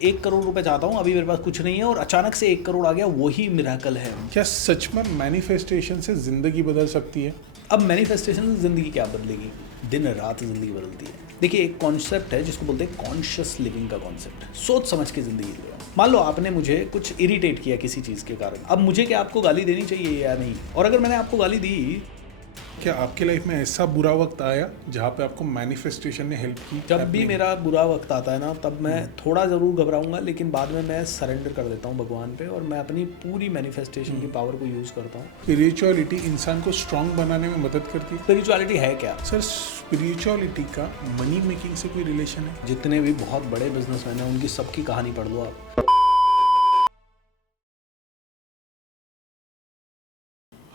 1 करोड़ रुपए चाहता हूँ, अभी मेरे पास कुछ नहीं है और अचानक से 1 करोड़ आ गया, वही मिराकल है। क्या सच में मैनिफेस्टेशन से ज़िंदगी बदल सकती है? अब मैनिफेस्टेशन से ज़िंदगी क्या बदलेगी? दिन रात ज़िंदगी बदलती है। देखिए, एक कॉन्सेप्ट है जिसको बोलते हैं कॉन्शियस लिविंग का कॉन्सेप्ट। सोच समझ के ज़िंदगी जियो। मान लो आपने मुझे कुछ इरिटेट किया किसी चीज़ के कारण, अब मुझे क्या आपको गाली देनी चाहिए या नहीं? और अगर मैंने आपको गाली दी, क्या आपके लाइफ में ऐसा बुरा वक्त आया जहाँ पे आपको मैनिफेस्टेशन ने हेल्प की? जब भी मेरा बुरा वक्त आता है ना, तब मैं थोड़ा ज़रूर घबराऊंगा, लेकिन बाद में मैं सरेंडर कर देता हूँ भगवान पे और मैं अपनी पूरी मैनिफेस्टेशन की पावर को यूज़ करता हूँ। स्पिरिचुअलिटी इंसान को स्ट्रांग बनाने में मदद करती है। स्पिरिचुअलिटी है क्या? सर, स्पिरिचुअलिटी का मनी मेकिंग से कोई रिलेशन है? जितने भी बहुत बड़े बिजनेसमैन हैं, उनकी सबकी कहानी पढ़ लो आप।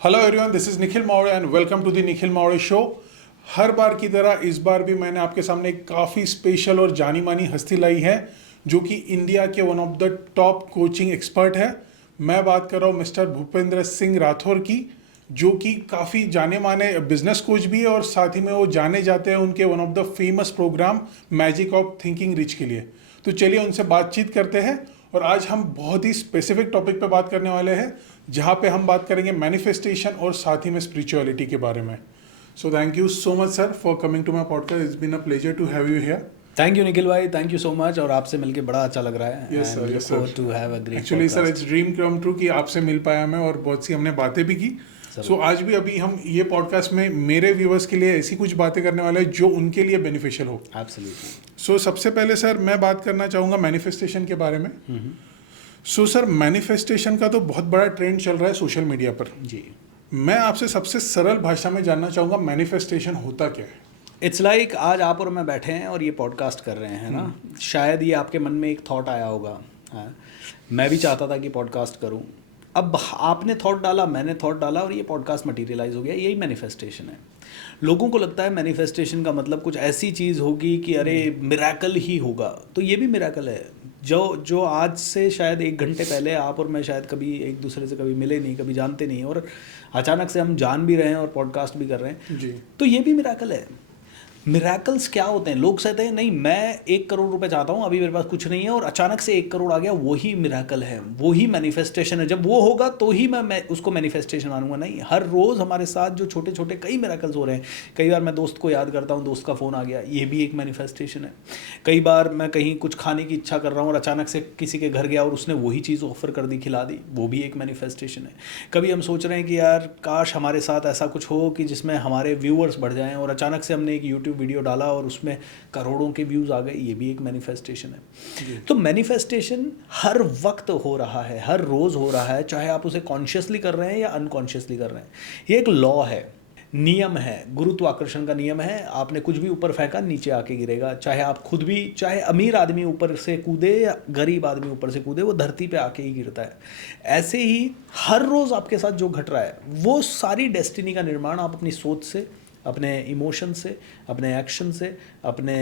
Hello everyone, this is Nikhil Maurya and welcome to the Nikhil Maurya show. हर बार की तरह इस बार भी मैंने आपके सामने एक काफ़ी स्पेशल और जानी मानी हस्ती लाई है जो कि इंडिया के one of the top coaching expert है। मैं बात कर रहा हूँ मिस्टर भूपेंद्र सिंह राठौर की, जो कि काफ़ी जाने माने बिजनेस कोच भी है और साथ ही में वो जाने जाते हैं उनके one of the famous program magic of thinking rich के लिए। तो चलिए उनसे बातचीत करते हैं। और आज हम बहुत ही स्पेसिफिक टॉपिक पे बात करने वाले हैं, जहाँ पे हम बात करेंगे मैनिफेस्टेशन और साथ ही में स्पिरिचुअलिटी के बारे में। So thank you so much sir for coming to my podcast. It's been a pleasure to have you here. Thank you Nikhil भाई, थैंक यू सो मच। और आपसे मिलके बड़ा अच्छा लग रहा है। Yes sir, yes sir. To have a great actually sir, it's dream come true कि आपसे मिल पाया मैं और बहुत सी हमने बातें भी की। सो आज भी अभी हम ये पॉडकास्ट में मेरे व्यूअर्स के लिए ऐसी कुछ बातें करने वाले हैं जो उनके लिए बेनिफिशियल हो। एब्सोल्युटली। सो सबसे पहले सर मैं बात करना चाहूँगा मैनिफेस्टेशन के बारे में। सो सर, मैनिफेस्टेशन का तो बहुत बड़ा ट्रेंड चल रहा है सोशल मीडिया पर जी। मैं आपसे सबसे सरल भाषा में जानना चाहूँगा मैनिफेस्टेशन होता क्या है? इट्स लाइक आज आप और मैं बैठे हैं और ये पॉडकास्ट कर रहे हैं ना, शायद ये आपके मन में एक थॉट आया होगा। हाँ, मैं भी चाहता था कि पॉडकास्ट करूं। अब आपने थॉट डाला, मैंने थॉट डाला और ये पॉडकास्ट मटेरियलाइज हो गया। यही मैनिफेस्टेशन है। लोगों को लगता है मैनिफेस्टेशन का मतलब कुछ ऐसी चीज़ होगी कि अरे मिराकल ही होगा, तो ये भी मिराकल है। जो आज से शायद 1 घंटे पहले आप और मैं शायद कभी एक दूसरे से कभी मिले नहीं, कभी जानते नहीं, और अचानक से हम जान भी रहे हैं और पॉडकास्ट भी कर रहे हैं जी। तो ये भी मिराकल है। मिराकल्स क्या होते हैं? लोग कहते हैं नहीं, मैं 1 करोड़ रुपए चाहता हूँ, अभी मेरे पास कुछ नहीं है और अचानक से 1 करोड़ आ गया, वही मिराकल है, वही मैनिफेस्टेशन है। जब वो होगा तो ही मैं उसको मैनिफेस्टेशन मानूंगा। नहीं, हर रोज़ हमारे साथ जो छोटे छोटे कई मिराकल्स हो रहे हैं। कई बार मैं दोस्त को याद करता हूँ, दोस्त का फ़ोन आ गया, ये भी एक मैनिफेस्टेशन है। कई बार मैं कहीं कुछ खाने की इच्छा कर रहा हूँ और अचानक से किसी के घर गया और उसने वही चीज़ ऑफर कर दी, खिला दी, वो भी एक मैनिफेस्टेशन है। कभी हम सोच रहे हैं कि यार काश हमारे साथ ऐसा कुछ हो कि जिसमें हमारे व्यूअर्स बढ़ जाएं और अचानक से हमने एक यूट्यूब वीडियो डाला और उसमें करोड़ों के व्यूज़ आ गए, ये भी एक मैनिफेस्टेशन है। तो मैनिफेस्टेशन हर वक्त हो रहा है, हर रोज़ हो रहा है, चाहे आप उसे कॉन्शियसली कर रहे हैं या अनकॉन्शियसली कर रहे हैं। ये एक लॉ है, नियम है, गुरुत्वाकर्षण का नियम है। आपने कुछ भी ऊपर फेंका, नीचे आके गिरेगा। चाहे आप खुद भी, चाहे अमीर आदमी ऊपर से कूदे या गरीब आदमी ऊपर से कूदे, वो धरती पे आके ही गिरता है। ऐसे ही हर रोज़ आपके साथ जो घट रहा है, वो सारी डेस्टिनी का निर्माण आप अपनी सोच से, अपने इमोशन से, अपने एक्शन से, अपने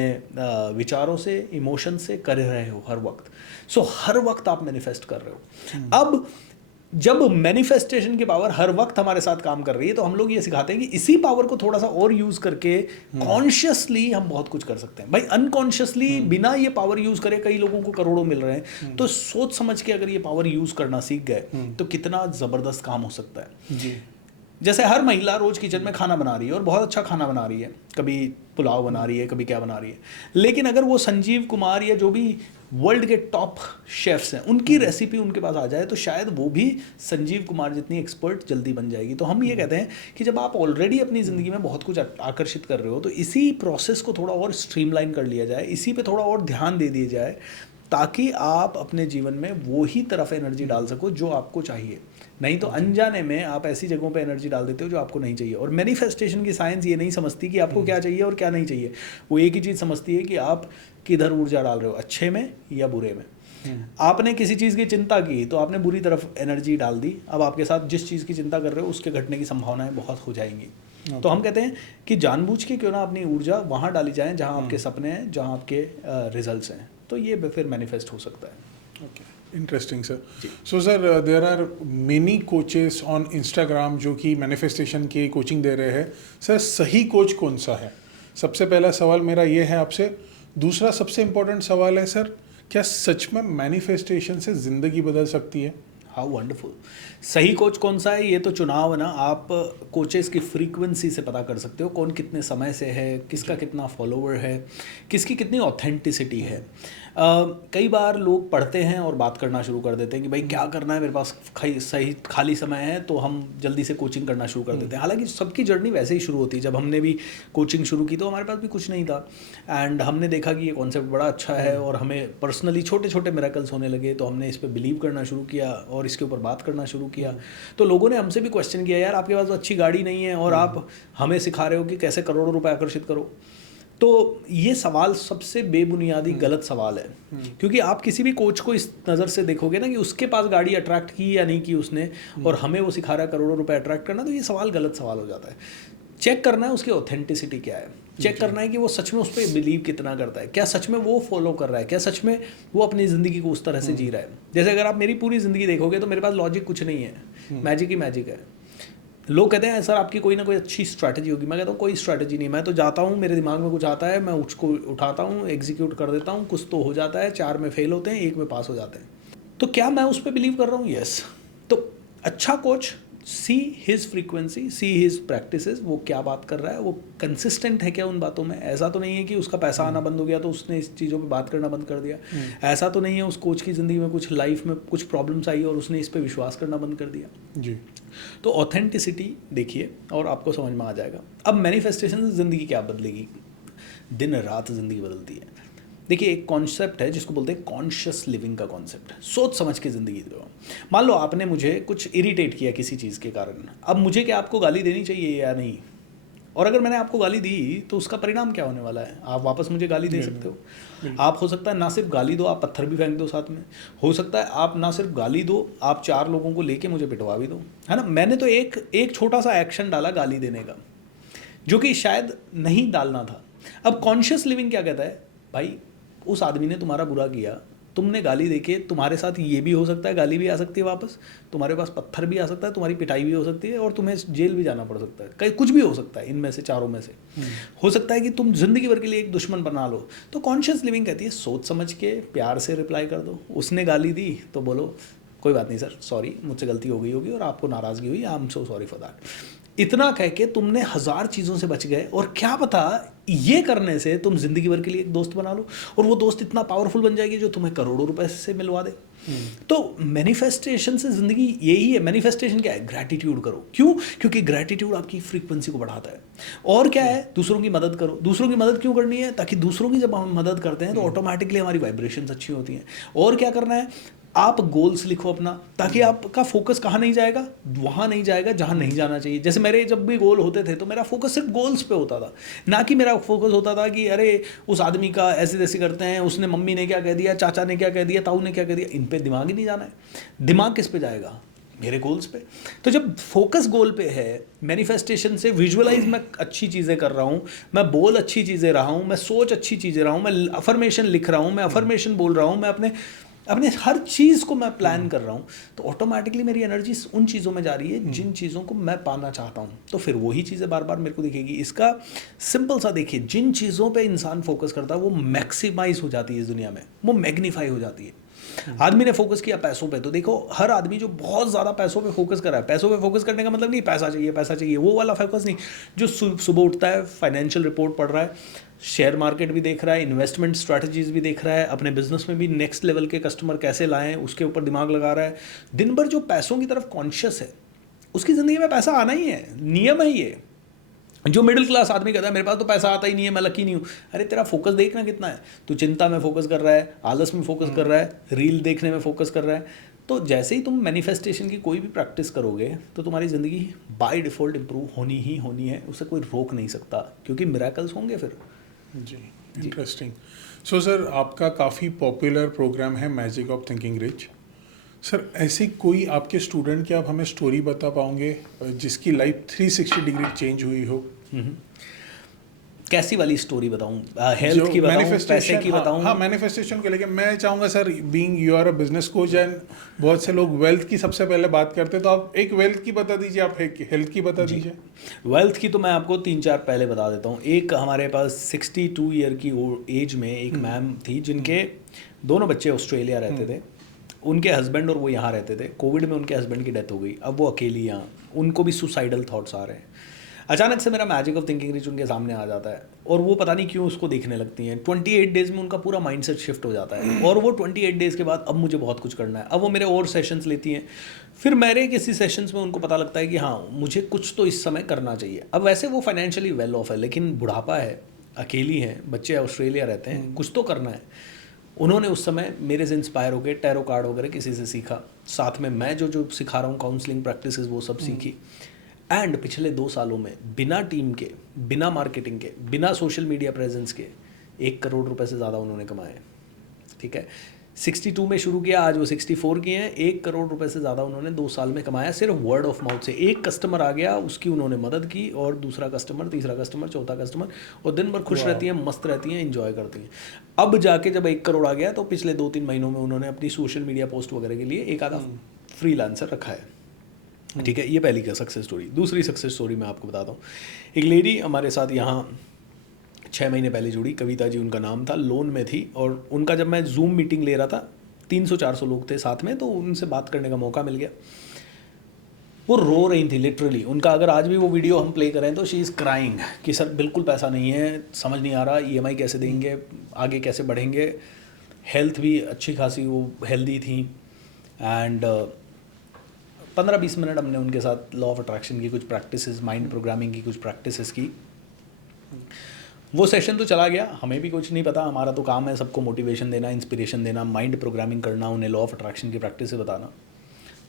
विचारों से, इमोशन से कर रहे हो हर वक्त। सो हर वक्त आप मैनिफेस्ट कर रहे हो। अब जब मैनिफेस्टेशन की पावर हर वक्त हमारे साथ काम कर रही है, तो हम लोग ये सिखाते हैं कि इसी पावर को थोड़ा सा और यूज़ करके कॉन्शियसली हम बहुत कुछ कर सकते हैं। भाई अनकॉन्शियसली बिना ये पावर यूज़ करे कई लोगों को करोड़ों मिल रहे हैं। तो सोच समझ के अगर ये पावर यूज़ करना सीख गए तो कितना ज़बरदस्त काम हो सकता है। जी। जैसे हर महिला रोज़ किचन में खाना बना रही है और बहुत अच्छा खाना बना रही है, कभी पुलाव बना रही है, कभी क्या बना रही है, लेकिन अगर वो संजीव कुमार या जो भी वर्ल्ड के टॉप शेफ्स हैं उनकी रेसिपी उनके पास आ जाए, तो शायद वो भी संजीव कुमार जितनी एक्सपर्ट जल्दी बन जाएगी। तो हम ये कहते हैं कि जब आप ऑलरेडी अपनी ज़िंदगी में बहुत कुछ आकर्षित कर रहे हो, तो इसी प्रोसेस को थोड़ा और स्ट्रीमलाइन कर लिया जाए, इसी पे थोड़ा और ध्यान दे दिया जाए, ताकि आप अपने जीवन में वो ही तरफ एनर्जी डाल सको जो आपको चाहिए। नहीं तो अनजाने में आप ऐसी जगहों पे एनर्जी डाल देते हो जो आपको नहीं चाहिए। और मैनिफेस्टेशन की साइंस ये नहीं समझती कि आपको क्या चाहिए और क्या नहीं चाहिए। वो एक ही चीज़ समझती है कि आप किधर ऊर्जा डाल रहे हो, अच्छे में या बुरे में। आपने किसी चीज़ की चिंता की तो आपने बुरी तरफ एनर्जी डाल दी। अब आपके साथ जिस चीज़ की चिंता कर रहे हो उसके घटने की संभावनाएं बहुत हो जाएंगी। तो हम कहते हैं कि जानबूझ के क्यों ना अपनी ऊर्जा वहाँ डाली जाए जहाँ आपके सपने हैं, जहाँ आपके रिजल्ट्स हैं। तो ये फिर मैनिफेस्ट हो सकता है। Okay, interesting sir. So sir, there are many coaches on Instagram जो कि मैनिफेस्टेशन की कोचिंग दे रहे हैं। सर, सही कोच कौन सा है? सबसे पहला सवाल मेरा ये है आपसे। दूसरा सबसे इम्पोर्टेंट सवाल है सर क्या सच में मैनिफेस्टेशन से ज़िंदगी बदल सकती है? How wonderful. सही कोच कौन सा है ये तो चुनाव है ना, आप कोचेस की फ्रीक्वेंसी से पता कर सकते हो कौन कितने समय से है, किसका कितना फॉलोवर है, किसकी कितनी ऑथेंटिसिटी है। कई बार लोग पढ़ते हैं और बात करना शुरू कर देते हैं कि भाई क्या करना है, मेरे पास सही खाली समय है तो हम जल्दी से कोचिंग करना शुरू कर देते हैं। हालांकि सबकी जर्नी वैसे ही शुरू होती है। जब हमने भी कोचिंग शुरू की तो हमारे पास भी कुछ नहीं था एंड हमने देखा कि ये कॉन्सेप्ट बड़ा अच्छा है और हमें पर्सनली छोटे छोटे मिरेकल्स होने लगे तो हमने इस पर बिलीव करना शुरू किया और इसके ऊपर बात करना शुरू किया। तो लोगों ने हमसे भी क्वेश्चन किया, यार आपके पास तो अच्छी गाड़ी नहीं है और आप हमें सिखा रहे हो कि कैसे करोड़ों रुपए आकर्षित करो। तो ये सवाल सबसे बेबुनियादी गलत सवाल है, क्योंकि आप किसी भी कोच को इस नज़र से देखोगे ना कि उसके पास गाड़ी अट्रैक्ट की या नहीं की उसने और हमें वो सिखा रहा है करोड़ों रुपए अट्रैक्ट करना, तो ये सवाल गलत सवाल हो जाता है। चेक करना है उसकी ऑथेंटिसिटी क्या है, चेक करना है कि वो सच में उस पर बिलीव कितना करता है, क्या सच में वो फॉलो कर रहा है, क्या सच में वो अपनी ज़िंदगी को उस तरह से जी रहा है। जैसे अगर आप मेरी पूरी ज़िंदगी देखोगे तो मेरे पास लॉजिक कुछ नहीं है, मैजिक ही मैजिक है। लोग कहते हैं सर आपकी कोई ना कोई अच्छी स्ट्रैटेजी होगी, मैं कहता हूँ कोई स्ट्रैटेजी नहीं। मैं तो जाता हूँ, मेरे दिमाग में कुछ आता है, मैं उसको उठाता हूँ, एग्जीक्यूट कर देता हूँ, कुछ तो हो जाता है, 4 में फेल होते हैं, 1 में पास हो जाते हैं। तो क्या मैं उस पर बिलीव कर रहा हूँ? यस। तो अच्छा coach, see his frequency, see his practices, वो क्या बात कर रहा है, वो कंसिस्टेंट है क्या उन बातों में। ऐसा तो नहीं है कि उसका पैसा आना बंद हो गया तो उसने इस चीज़ों पे बात करना बंद कर दिया। ऐसा तो नहीं है उस कोच की ज़िंदगी में कुछ लाइफ में कुछ प्रॉब्लम्स आई और उसने इस पर विश्वास करना बंद कर दिया। जी। तो ऑथेंटिसिटी देखिए और आपको समझ में आ जाएगा। अब मैनिफेस्टेशन से ज़िंदगी क्या बदलेगी? दिन रात ज़िंदगी बदलती है। देखिए एक कॉन्सेप्ट है जिसको बोलते हैं कॉन्शियस लिविंग का कॉन्सेप्ट, सोच समझ के ज़िंदगी दो। मान लो आपने मुझे कुछ इरिटेट किया किसी चीज़ के कारण, अब मुझे क्या आपको गाली देनी चाहिए या नहीं? और अगर मैंने आपको गाली दी तो उसका परिणाम क्या होने वाला है? आप वापस मुझे गाली दे सकते हो। आप हो सकता है ना सिर्फ गाली दो, आप पत्थर भी फेंक दो साथ में। हो सकता है आप ना सिर्फ गाली दो, आप 4 लोगों को लेके मुझे पिटवा भी दो, है ना। मैंने तो एक छोटा सा एक्शन डाला गाली देने का, जो कि शायद नहीं डालना था। अब कॉन्शियस लिविंग क्या कहता है, भाई उस आदमी ने तुम्हारा बुरा किया, तुमने गाली देके, तुम्हारे साथ ये भी हो सकता है, गाली भी आ सकती है वापस, तुम्हारे पास पत्थर भी आ सकता है, तुम्हारी पिटाई भी हो सकती है और तुम्हें जेल भी जाना पड़ सकता है, कहीं कुछ भी हो सकता है इनमें से चारों में से। हो सकता है कि तुम जिंदगी भर के लिए एक दुश्मन बना लो। तो कॉन्शियस लिविंग कहती है सोच समझ के प्यार से रिप्लाई कर दो। उसने गाली दी तो बोलो कोई बात नहीं सर, सॉरी, मुझसे गलती हो गई होगी और आपको नाराज़गी हुई, I am so sorry for that. इतना कह के तुमने 1000 चीज़ों से बच गए। और क्या पता ये करने से तुम जिंदगी भर के लिए एक दोस्त बना लो और वो दोस्त इतना पावरफुल बन जाएगी जो तुम्हें करोड़ों रुपए से मिलवा दे। तो मैनिफेस्टेशन से जिंदगी यही है। मैनिफेस्टेशन क्या है? ग्रैटिट्यूड करो। क्यों? क्योंकि ग्रैटिट्यूड आपकी फ्रीक्वेंसी को बढ़ाता है। और क्या है? दूसरों की मदद करो। दूसरों की मदद क्यों करनी है? ताकि दूसरों की जब हम मदद करते हैं तो ऑटोमेटिकली हमारी वाइब्रेशंस अच्छी होती हैं। और क्या करना है? आप गोल्स लिखो अपना, ताकि आपका फोकस कहाँ नहीं जाएगा, वहाँ नहीं जाएगा जहाँ नहीं जाना चाहिए। जैसे मेरे जब भी गोल होते थे तो मेरा फोकस सिर्फ गोल्स पे होता था, ना कि मेरा फोकस होता था कि अरे उस आदमी का ऐसे तैसे करते हैं, उसने मम्मी ने क्या कह दिया, चाचा ने क्या कह दिया, ताऊ ने क्या कह दिया। इन पे दिमाग ही नहीं जाना है। दिमाग किस पे जाएगा? मेरे गोल्स पे। तो जब फोकस गोल पे है, मैनिफेस्टेशन से विजुअलाइज मैं अच्छी चीज़ें कर रहा हूँ, मैं बोल अच्छी चीज़ें रहा हूँ, मैं सोच अच्छी चीज़ें रहा हूँ, मैं अफर्मेशन लिख रहा हूँ, मैं अफर्मेशन बोल रहा हूँ, मैं अपने हर चीज़ को मैं प्लान कर रहा हूँ, तो ऑटोमेटिकली मेरी एनर्जी उन चीज़ों में जा रही है जिन चीज़ों को मैं पाना चाहता हूँ। तो फिर वही चीज़ें बार बार मेरे को दिखेगी। इसका सिंपल सा देखिए, जिन चीज़ों पे इंसान फोकस करता है वो मैक्सिमाइज हो जाती है इस दुनिया में, वो मैग्नीफाई हो जाती है। आदमी ने फोकस किया पैसों पे, तो देखो हर आदमी जो बहुत ज़्यादा पैसों पे फोकस कर रहा है, पैसों पे फोकस करने का मतलब नहीं पैसा चाहिए पैसा चाहिए, वो वाला फोकस नहीं। जो सुबह उठता है, फाइनेंशियल रिपोर्ट पढ़ रहा है, शेयर मार्केट भी देख रहा है, इन्वेस्टमेंट स्ट्रैटेजीज भी देख रहा है, अपने बिजनेस में भी नेक्स्ट लेवल के कस्टमर कैसे लाएं उसके ऊपर दिमाग लगा रहा है, दिन भर जो पैसों की तरफ कॉन्शियस है, उसकी ज़िंदगी में पैसा आना ही है, नियम है ये। जो मिडिल क्लास आदमी कहता है मेरे पास तो पैसा आता ही नहीं है, मैं लकी नहीं हूँ। अरे तेरा फोकस देखना कितना है। तू चिंता में फोकस कर रहा है, आलस में फोकस कर रहा है, रील देखने में फोकस कर रहा है। तो जैसे ही तुम मैनिफेस्टेशन की कोई भी प्रैक्टिस करोगे तो तुम्हारी ज़िंदगी बाय डिफ़ॉल्ट इंप्रूव होनी ही होनी है, उसे कोई रोक नहीं सकता, क्योंकि मिरेकल्स होंगे फिर। जी, इंटरेस्टिंग। सो सर, आपका काफ़ी पॉपुलर प्रोग्राम है magic of thinking rich. Sir, ऐसी कोई आपके स्टूडेंट की आप हमें स्टोरी बता पाओगे जिसकी लाइफ 360 डिग्री चेंज हुई हो? कैसी वाली स्टोरी बताऊं? हेल्थ की बताऊं, पैसे की बताऊं? हाँ, मैनिफेस्टेशन को लेके मैं चाहूंगा sir, being you are a business coach and बहुत से लोग वेल्थ की सबसे पहले बात करते हैं, तो आप एक वेल्थ की बता दीजिए, आप एक हेल्थ की बता दीजिए। वेल्थ की तो मैं आपको 3-4 पहले बता देता हूँ। एक हमारे पास 62 ईयर की एज में एक मैम थी जिनके दोनों बच्चे ऑस्ट्रेलिया रहते थे। उनके हस्बैंड और वो यहाँ रहते थे। कोविड में उनके हस्बैंड की डेथ हो गई। अब वो अकेली यहाँ, उनको भी सुसाइडल थॉट्स आ रहे हैं। अचानक से मेरा मैजिक ऑफ थिंकिंग रिच उनके सामने आ जाता है और वो पता नहीं क्यों उसको देखने लगती हैं। 28 डेज़ में उनका पूरा माइंडसेट शिफ्ट हो जाता है और वो 28 डेज़ के बाद अब मुझे बहुत कुछ करना है। अब वो मेरे और सेशंस लेती हैं। फिर मेरे किसी सेशंस में उनको पता लगता है कि हाँ, मुझे कुछ तो इस समय करना चाहिए। अब वैसे वो फाइनेंशियली वेल ऑफ है, लेकिन बुढ़ापा है, अकेली है, बच्चे ऑस्ट्रेलिया रहते हैं, कुछ तो करना है। उन्होंने उस समय मेरे से इंस्पायर होकर टैरो कार्ड वगैरह किसी से सीखा, साथ में मैं जो जो सिखा रहा हूँ काउंसलिंग प्रैक्टिसेस वो सब सीखी। एंड पिछले 2 सालों में बिना टीम के, बिना मार्केटिंग के, बिना सोशल मीडिया प्रेजेंस के 1 करोड़ रुपए से ज़्यादा उन्होंने कमाए। ठीक है, 62 में शुरू किया, आज वो 64 की हैं। 1 करोड़ रुपए से ज़्यादा उन्होंने 2 साल में कमाया, सिर्फ वर्ड ऑफ माउथ से। एक कस्टमर आ गया, उसकी उन्होंने मदद की, और दूसरा कस्टमर, तीसरा कस्टमर, चौथा कस्टमर, और दिन भर खुश रहती हैं, मस्त रहती हैं, इंजॉय करती हैं। अब जाके जब 1 करोड़ आ गया तो पिछले 2-3 महीनों में उन्होंने अपनी सोशल मीडिया पोस्ट वगैरह के लिए एक आधा फ्रीलांसर रखा है। ठीक है, ये पहली का सक्सेस स्टोरी। दूसरी सक्सेस स्टोरी मैं आपको बताता हूँ। एक लेडी हमारे साथ यहाँ 6 महीने पहले जुड़ी, कविता जी उनका नाम था, लोन में थी, और उनका जब मैं जूम मीटिंग ले रहा था, 300-400 लोग थे साथ में, तो उनसे बात करने का मौका मिल गया। वो रो रही थी लिटरली। उनका अगर आज भी वो वीडियो हम प्ले करें तो शी इज़ क्राइंग कि सर बिल्कुल पैसा नहीं है, समझ नहीं आ रहा, EMI कैसे देंगे, आगे कैसे बढ़ेंगे। हेल्थ भी अच्छी खासी वो हेल्दी थी। एंड 15-20 मिनट हमने उनके साथ लॉ ऑफ अट्रैक्शन की कुछ प्रैक्टिसेस, माइंड प्रोग्रामिंग की कुछ प्रैक्टिसेस की। वो सेशन तो चला गया, हमें भी कुछ नहीं पता, हमारा तो काम है सबको मोटिवेशन देना, इंस्पिरेशन देना, माइंड प्रोग्रामिंग करना, उन्हें लॉ ऑफ अट्रैक्शन की प्रैक्टिस से बताना।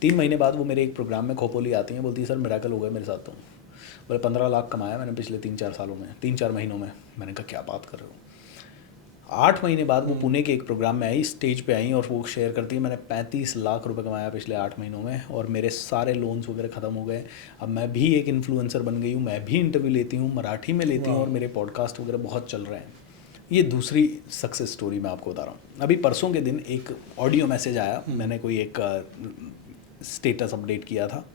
3 महीने बाद वो मेरे एक प्रोग्राम में खोपोली आती हैं, बोलती है सर मिरेकल हो गया मेरे साथ। तो बोले 15 लाख कमाया मैंने पिछले 3-4 सालों में, 3-4 महीनों में। मैंने कहा क्या बात कर रहे हो। 8 महीने बाद वो पुणे के एक प्रोग्राम में आई, स्टेज पे आई, और वो शेयर करती है मैंने 35 लाख रुपए कमाया पिछले 8 महीनों में, और मेरे सारे लोन्स वगैरह ख़त्म हो गए। अब मैं भी एक इन्फ्लुएंसर बन गई हूँ, मैं भी इंटरव्यू लेती हूँ, मराठी में लेती हूँ, और मेरे पॉडकास्ट वगैरह बहुत चल रहे हैं। ये दूसरी सक्सेस स्टोरी मैं आपको बता रहा हूँ। अभी परसों के दिन एक ऑडियो मैसेज आया, मैंने कोई एक स्टेटस अपडेट किया था,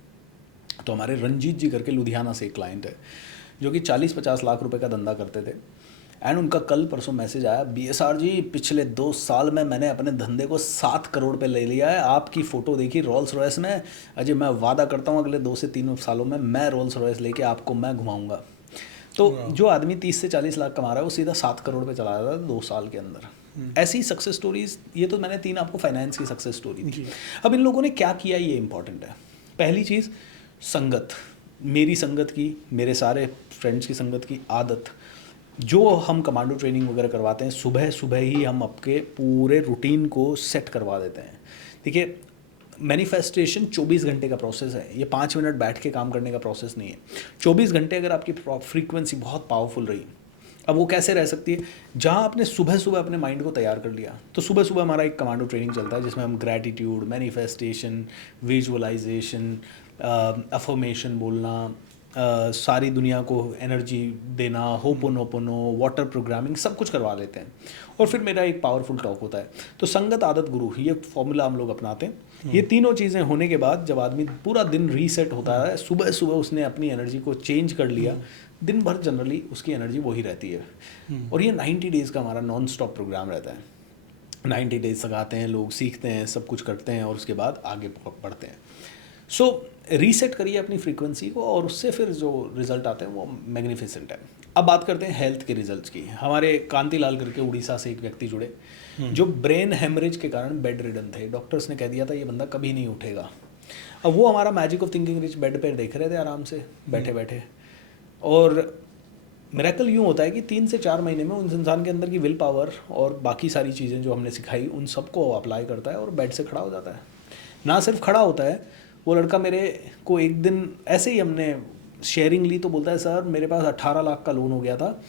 तो हमारे रंजीत जी करके लुधियाना से एक क्लाइंट है जो कि 40-50 लाख रुपए का धंधा करते थे। एंड उनका कल परसों मैसेज आया, BSR जी पिछले 2 साल में मैंने अपने धंधे को 7 करोड़ पे ले लिया है। आपकी फ़ोटो देखी रोल्स रॉयस में, अजय मैं वादा करता हूँ अगले 2 से 3 सालों में मैं रोल्स रॉयस लेके आपको मैं घुमाऊँगा। तो जो आदमी 30 से 40 लाख कमा रहा है वो सीधा 7 करोड़ पे चला जाता है 2 साल के अंदर। ऐसी सक्सेस स्टोरीज, ये तो मैंने 3 आपको फाइनेंस की सक्सेस स्टोरी दी। अब इन लोगों ने क्या किया ये इंपॉर्टेंट है। पहली चीज़ संगत, मेरी संगत की, मेरे सारे फ्रेंड्स की संगत की आदत। जो हम कमांडो ट्रेनिंग वगैरह करवाते हैं, सुबह सुबह ही हम आपके पूरे रूटीन को सेट करवा देते हैं। देखिए मैनिफेस्टेशन 24 घंटे का प्रोसेस है, ये 5 मिनट बैठ के काम करने का प्रोसेस नहीं है। 24 घंटे अगर आपकी फ्रीक्वेंसी बहुत पावरफुल रही, अब वो कैसे रह सकती है, जहाँ आपने सुबह सुबह अपने माइंड को तैयार कर लिया। तो सुबह सुबह हमारा एक कमांडो ट्रेनिंग चलता है जिसमें हम ग्रैटिट्यूड, मैनिफेस्टेशन, विजुअलाइजेशन, अफर्मेशन बोलना, सारी दुनिया को एनर्जी देना, होपोनोपोनो, वाटर प्रोग्रामिंग, सब कुछ करवा लेते हैं। और फिर मेरा एक पावरफुल टॉक होता है। तो संगत, आदत, गुरु, ये फॉर्मूला हम लोग अपनाते हैं। ये तीनों चीज़ें होने के बाद जब आदमी पूरा दिन रीसेट होता है, सुबह सुबह उसने अपनी एनर्जी को चेंज कर लिया, दिन भर जनरली उसकी एनर्जी वही रहती है। और ये 90 डेज़ का हमारा नॉन स्टॉप प्रोग्राम रहता है। 90 डेज तक आते हैं लोग, सीखते हैं, सब कुछ करते हैं, और उसके बाद आगे बढ़ते हैं। सो रीसेट करिए अपनी फ्रीक्वेंसी को, और उससे फिर जो रिजल्ट आते हैं वो मैग्निफिसेंट है। अब बात करते हैं हेल्थ के रिजल्ट्स की। हमारे कांतिलाल करके उड़ीसा से एक व्यक्ति जुड़े जो ब्रेन हेमरेज के कारण बेड रिडन थे। डॉक्टर्स ने कह दिया था ये बंदा कभी नहीं उठेगा। अब वो हमारा magic of thinking rich bed पर देख रहे थे आराम से बैठे बैठे, और मिरेकल यूँ होता है कि 3 से 4 महीने में उस इंसान के अंदर की विल पावर और बाकी सारी चीज़ें जो हमने सिखाई उन सबको अप्लाई करता है और बेड से खड़ा हो जाता है। ना सिर्फ खड़ा होता है, वो लड़का मेरे को एक दिन ऐसे ही हमने शेयरिंग ली तो बोलता है सर मेरे पास 18 लाख का लोन हो गया था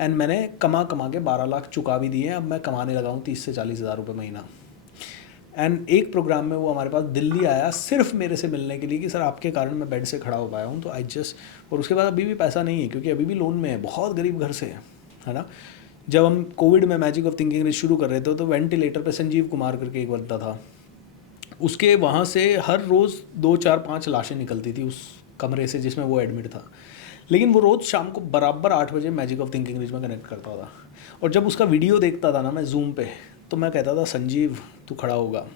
एंड मैंने कमा के 12 लाख चुका भी दिए, अब मैं कमाने लगा हूँ 30 से 40 हज़ार रुपये महीना। एंड एक प्रोग्राम में वो हमारे पास दिल्ली आया सिर्फ मेरे से मिलने के लिए कि सर आपके कारण मैं बेड से खड़ा हो पाया हूँ। तो आई जस्ट, और उसके बाद अभी भी पैसा नहीं है क्योंकि अभी भी लोन में है, बहुत गरीब घर से है। है ना। जब हम कोविड में मैजिक ऑफ थिंकिंग शुरू कर रहे थे तो वेंटिलेटर पे संजीव कुमार करके एक बंदा था, उसके वहाँ से हर रोज़ 2 4 5 लाशें निकलती थी उस कमरे से जिसमें वो एडमिट था, लेकिन वो रोज़ शाम को बराबर 8 बजे मैजिक ऑफ थिंकिंग रिच में कनेक्ट करता था। और जब उसका वीडियो देखता था ना मैं जूम पे, तो मैं कहता था संजीव तू खड़ा होगा।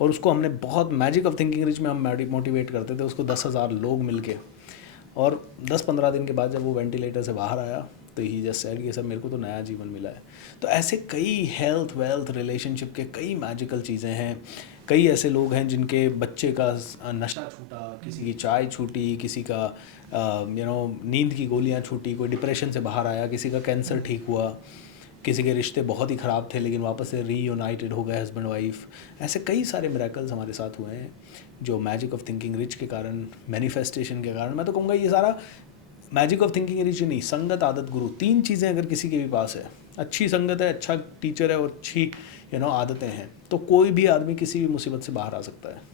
और उसको हमने बहुत मैजिक ऑफ थिंकिंग रिच में हम मोटिवेट करते थे उसको 10,000 लोग मिल के। और 10-15 दिन के बाद जब वो वेंटिलेटर से बाहर आया तो ही जस्ट सेड कि सर मेरे को तो नया जीवन मिला है। तो ऐसे कई हेल्थ वेल्थ रिलेशनशिप के कई मैजिकल चीज़ें हैं। कई ऐसे लोग हैं जिनके बच्चे का नशा छूटा, किसी की चाय छूटी, किसी का नींद की गोलियां छूटी, कोई डिप्रेशन से बाहर आया, किसी का कैंसर ठीक हुआ, किसी के रिश्ते बहुत ही ख़राब थे लेकिन वापस से रीयूनाइटेड हो गए हस्बैंड वाइफ। ऐसे कई सारे मिरेकल्स हमारे साथ हुए हैं जो मैजिक ऑफ थिंकिंग रिच के कारण, मैनिफेस्टेशन के कारण। मैं तो कहूँगा ये सारा मैजिक ऑफ थिंकिंग रिच नहीं, संगत आदत गुरु, 3 चीज़ें अगर किसी के भी पास है, अच्छी संगत है, अच्छा टीचर है और अच्छी आदतें हैं, तो कोई भी आदमी किसी भी मुसीबत से बाहर आ सकता है।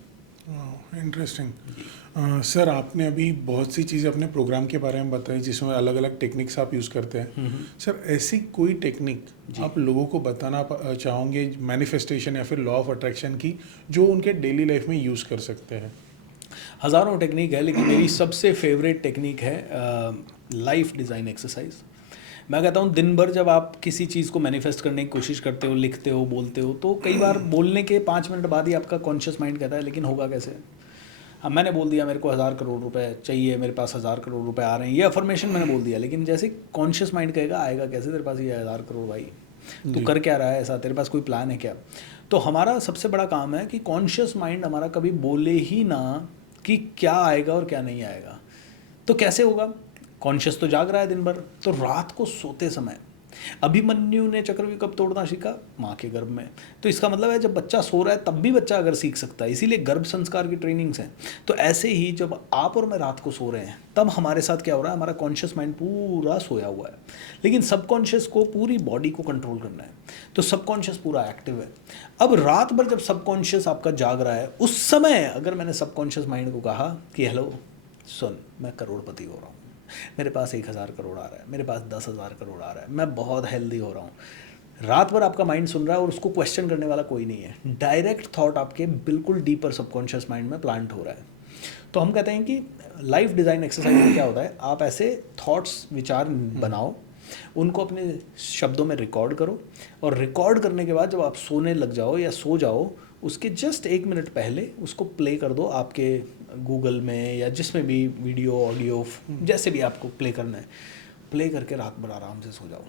इंटरेस्टिंग। सर आपने अभी बहुत सी चीज़ें अपने प्रोग्राम के बारे में बताई जिसमें अलग अलग टेक्निक्स आप यूज़ करते हैं। सर ऐसी कोई टेक्निक आप लोगों को बताना चाहोगे मैनिफेस्टेशन या फिर लॉ ऑफ अट्रैक्शन की जो उनके डेली लाइफ में यूज़ कर सकते हैं? हज़ारों टेक्निक है लेकिन मेरी सबसे फेवरेट टेक्निक है लाइफ डिज़ाइन एक्सरसाइज। मैं कहता हूँ दिन भर जब आप किसी चीज़ को मैनिफेस्ट करने की कोशिश करते हो, लिखते हो, बोलते हो, तो कई बार बोलने के 5 मिनट बाद ही आपका कॉन्शियस माइंड कहता है लेकिन होगा कैसे। अब मैंने बोल दिया मेरे को 1000 करोड़ रुपए चाहिए, मेरे पास 1000 करोड़ रुपए आ रहे हैं, ये अफर्मेशन मैंने बोल दिया, लेकिन जैसे कॉन्शियस माइंड कहेगा आएगा कैसे तेरे पास ये 1000 करोड़ भाई, तू कर क्या रहा है ऐसा, तेरे पास कोई प्लान है क्या। तो हमारा सबसे बड़ा काम है कि कॉन्शियस माइंड हमारा कभी बोले ही ना कि क्या आएगा और क्या नहीं आएगा। तो कैसे होगा, कॉन्शियस तो जाग रहा है दिन भर, तो रात को सोते समय अभिमन्यु ने चक्रव्यूह कब तोड़ना सीखा, माँ के गर्भ में। तो इसका मतलब है जब बच्चा सो रहा है तब भी बच्चा अगर सीख सकता है, इसीलिए गर्भ संस्कार की ट्रेनिंग्स हैं। तो ऐसे ही जब आप और मैं रात को सो रहे हैं तब हमारे साथ क्या हो रहा है, हमारा कॉन्शियस माइंड पूरा सोया हुआ है, लेकिन सबकॉन्शियस को पूरी बॉडी को कंट्रोल करना है, तो सबकॉन्शियस पूरा एक्टिव है। अब रात भर जब सबकॉन्शियस आपका जाग रहा है, उस समय अगर मैंने सबकॉन्शियस माइंड को कहा कि हेलो सुन, मैं करोड़पति हो रहा हूँ, मेरे पास 1000 करोड़ आ रहा है, मेरे पास 10,000 करोड़ आ रहा है, मैं बहुत हेल्दी हो रहा हूँ, रात भर आपका माइंड सुन रहा है और उसको क्वेश्चन करने वाला कोई नहीं है, डायरेक्ट थॉट आपके बिल्कुल डीपर सबकॉन्शियस माइंड में प्लांट हो रहा है। तो हम कहते हैं कि लाइफ डिज़ाइन एक्सरसाइज में क्या होता है, आप ऐसे थॉट्स विचार बनाओ, उनको अपने शब्दों में रिकॉर्ड करो, और रिकॉर्ड करने के बाद जब आप सोने लग जाओ या सो जाओ उसके जस्ट 1 मिनट पहले उसको प्ले कर दो आपके गूगल में या जिसमें भी वीडियो ऑडियो जैसे भी आपको प्ले करना है, प्ले करके रात भर आराम से सो जाओ।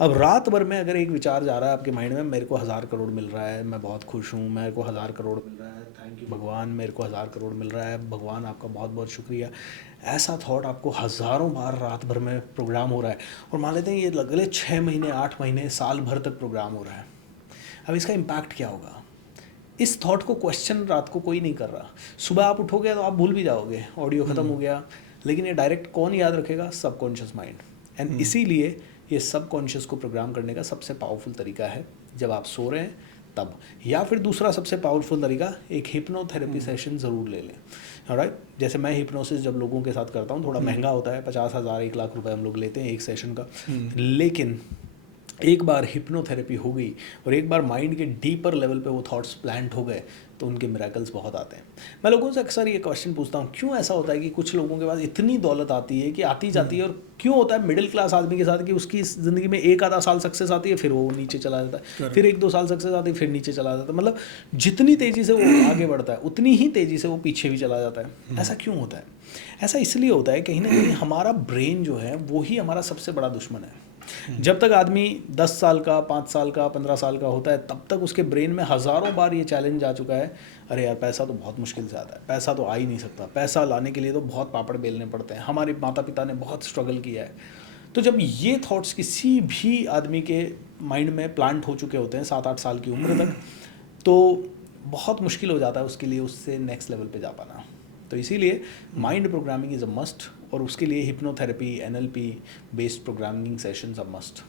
अब रात भर में अगर एक विचार जा रहा है आपके माइंड में, मेरे को 1000 करोड़ मिल रहा है, मैं बहुत खुश हूँ, मेरे को 1000 करोड़ मिल रहा है, थैंक यू भगवान, मेरे को 1000 करोड़ मिल रहा है, भगवान आपका बहुत बहुत शुक्रिया, ऐसा थॉट आपको हज़ारों बार रात भर में प्रोग्राम हो रहा है। और मान लेते हैं ये अगले 6 महीने 8 महीने साल भर तक प्रोग्राम हो रहा है। अब इसका इम्पैक्ट क्या होगा, इस थॉट को क्वेश्चन रात को कोई नहीं कर रहा, सुबह आप उठोगे तो आप भूल भी जाओगे, ऑडियो ख़त्म हो गया, लेकिन ये डायरेक्ट कौन याद रखेगा, सबकॉन्शियस माइंड। एंड इसीलिए ये सबकॉन्शियस को प्रोग्राम करने का सबसे पावरफुल तरीका है जब आप सो रहे हैं तब, या फिर दूसरा सबसे पावरफुल तरीका, एक हिप्नोथेरेपी सेशन ज़रूर ले लें। ऑलराइट, जैसे मैं हिप्नोसिस जब लोगों के साथ करता हूँ, थोड़ा महंगा होता है, 50,000 1 लाख रुपए हम लोग लेते हैं एक सेशन का, लेकिन एक बार हिप्नोथेरेपी हो गई और एक बार माइंड के डीपर लेवल पे वो थॉट्स प्लांट हो गए तो उनके मिरेकल्स बहुत आते हैं। मैं लोगों से अक्सर ये क्वेश्चन पूछता हूँ, क्यों ऐसा होता है कि कुछ लोगों के पास इतनी दौलत आती है कि आती जाती है, और क्यों होता है मिडिल क्लास आदमी के साथ कि उसकी ज़िंदगी में 1 आधा साल सक्सेस आती है फिर वो नीचे चला जाता है, फिर 1-2 साल सक्सेस आती है फिर नीचे चला जाता है, मतलब जितनी तेज़ी से वो आगे बढ़ता है उतनी ही तेज़ी से वो पीछे भी चला जाता है। ऐसा क्यों होता है? ऐसा इसलिए होता है कहीं ना कहीं हमारा ब्रेन जो है वो ही हमारा सबसे बड़ा दुश्मन है। जब तक आदमी 10 साल का, 5 साल का, 15 साल का होता है तब तक उसके ब्रेन में हज़ारों बार ये चैलेंज आ चुका है, अरे यार पैसा तो बहुत मुश्किल से आता है, पैसा तो आ ही नहीं सकता, पैसा लाने के लिए तो बहुत पापड़ बेलने पड़ते हैं, हमारे माता पिता ने बहुत स्ट्रगल किया है। तो जब ये थॉट्स किसी भी आदमी के माइंड में प्लांट हो चुके होते हैं 7-8 साल की उम्र तक, तो बहुत मुश्किल हो जाता है उसके लिए उससे नेक्स्ट लेवल पे जा पाना। तो इसीलिए mind programming is a must, और उसके लिए hypnotherapy, NLP based programming sessions a must.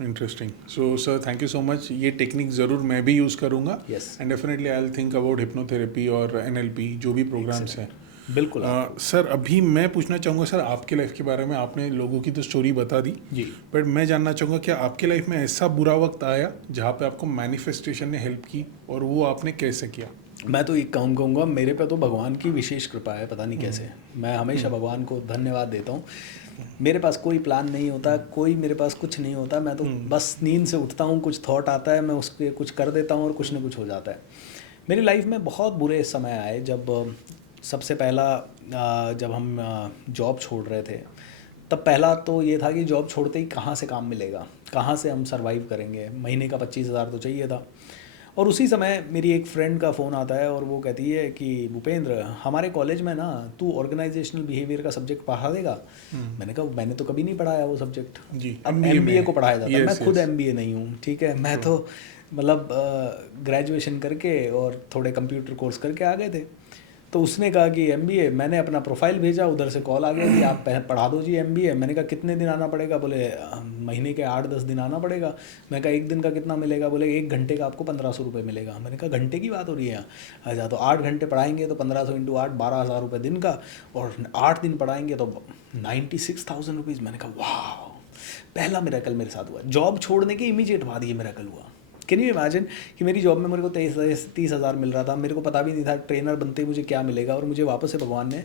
Interesting. So sir thank you so much, ये टेक्निक ज़रूर मैं भी यूज़ करूँगा, Yes. And definitely I will think about hypnotherapy और NLP जो भी प्रोग्राम्स हैं। बिल्कुल सर अभी मैं पूछना चाहूँगा सर आपके लाइफ के बारे में। आपने लोगों की तो स्टोरी बता दी जी। बट मैं जानना चाहूँगा क्या आपके लाइफ में ऐसा बुरा वक्त आया जहाँ पे आपको मैनिफेस्टेशन ने हेल्प की और वो आपने कैसे किया? मैं तो एक कहूँगा मेरे पे तो भगवान की विशेष कृपा है, पता नहीं कैसे। मैं हमेशा भगवान को धन्यवाद देता हूँ। मेरे पास कोई प्लान नहीं होता, कोई मेरे पास कुछ नहीं होता, मैं तो बस नींद से उठता हूँ, कुछ थॉट आता है, मैं उसके कुछ कर देता हूँ और कुछ ना कुछ हो जाता है। मेरी लाइफ में बहुत बुरे समय आए जब सबसे पहला जब हम जॉब छोड़ रहे थे, तब पहला तो ये था कि जॉब छोड़ते ही कहाँ से काम मिलेगा, कहाँ से हम सर्वाइव करेंगे, महीने का 25,000 तो चाहिए था। और उसी समय मेरी एक फ्रेंड का फ़ोन आता है और वो कहती है कि भूपेंद्र, हमारे कॉलेज में ना तू ऑर्गेनाइजेशनल बिहेवियर का सब्जेक्ट पढ़ा देगा। मैंने कहा मैंने तो कभी नहीं पढ़ाया वो सब्जेक्ट। जी, अब MBA एमबीए को पढ़ाया जाता है, मैं खुद yes. एमबीए नहीं हूँ, ठीक है। मैं तो मतलब ग्रेजुएशन करके और थोड़े कंप्यूटर कोर्स करके आ गए थे। तो उसने कहा कि एमबीए, मैंने अपना प्रोफाइल भेजा, उधर से कॉल आ गया कि आप पढ़ा दो जी एमबीए। मैंने कहा कितने दिन आना पड़ेगा? बोले महीने के 8-10 दिन आना पड़ेगा। मैं कहा एक दिन का कितना मिलेगा? बोले 1 घंटे का आपको 1500 रुपये मिलेगा। मैंने कहा घंटे की बात हो रही है? अच्छा, तो 8 घंटे पढ़ाएंगे तो 1500 इंटू 8 12,000 रुपये दिन का, और 8 दिन पढ़ाएंगे तो 96,000 रुपीज़। मैंने कहा वाह, पहला मिरेकल मेरे साथ हुआ। जॉब छोड़ने के इमीडिएट बाद ये मिरेकल हुआ। कैन यू इमेजिन कि मेरी जॉब में मेरे को 30,000 मिल रहा था, मेरे को पता भी नहीं था ट्रेनर बनते ही मुझे क्या मिलेगा, और मुझे वापस से भगवान ने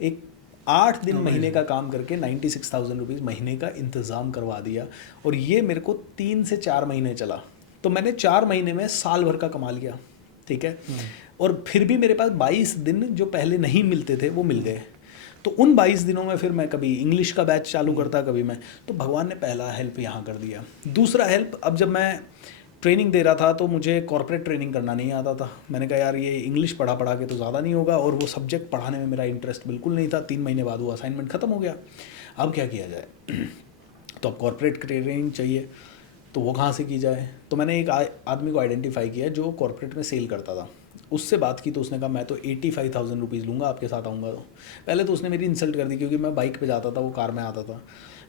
एक 8 दिन महीने का काम करके 96,000 रुपीज़ महीने का इंतज़ाम करवा दिया। और ये मेरे को 3 से 4 महीने चला। तो मैंने 4 महीने में साल भर का कमा लिया, ठीक है। और फिर भी मेरे पास 22 दिन जो पहले नहीं मिलते थे वो मिल गए। तो उन 22 दिनों में फिर मैं कभी इंग्लिश का बैच चालू करता, कभी मैं, तो भगवान ने पहला हेल्प यहाँ कर दिया। दूसरा हेल्प, अब जब मैं ट्रेनिंग दे रहा था तो मुझे कॉर्पोरेट ट्रेनिंग करना नहीं आता था। मैंने कहा यार ये इंग्लिश पढ़ा पढ़ा के तो ज़्यादा नहीं होगा, और वो सब्जेक्ट पढ़ाने में मेरा इंटरेस्ट बिल्कुल नहीं था। 3 महीने बाद वो असाइनमेंट ख़त्म हो गया। अब क्या किया जाए? तो अब कॉर्पोरेट ट्रेनिंग चाहिए, तो वो कहाँ से की जाए? तो मैंने एक आदमी को आइडेंटिफाई किया जो कॉर्पोरेट में सेल करता था। उससे बात की तो उसने कहा मैं तो 85,000 रुपीज़ लूँगा आपके साथ आऊँगा। तो पहले तो उसने मेरी इंसल्ट कर दी, क्योंकि मैं बाइक पे जाता था, वो कार में आता था।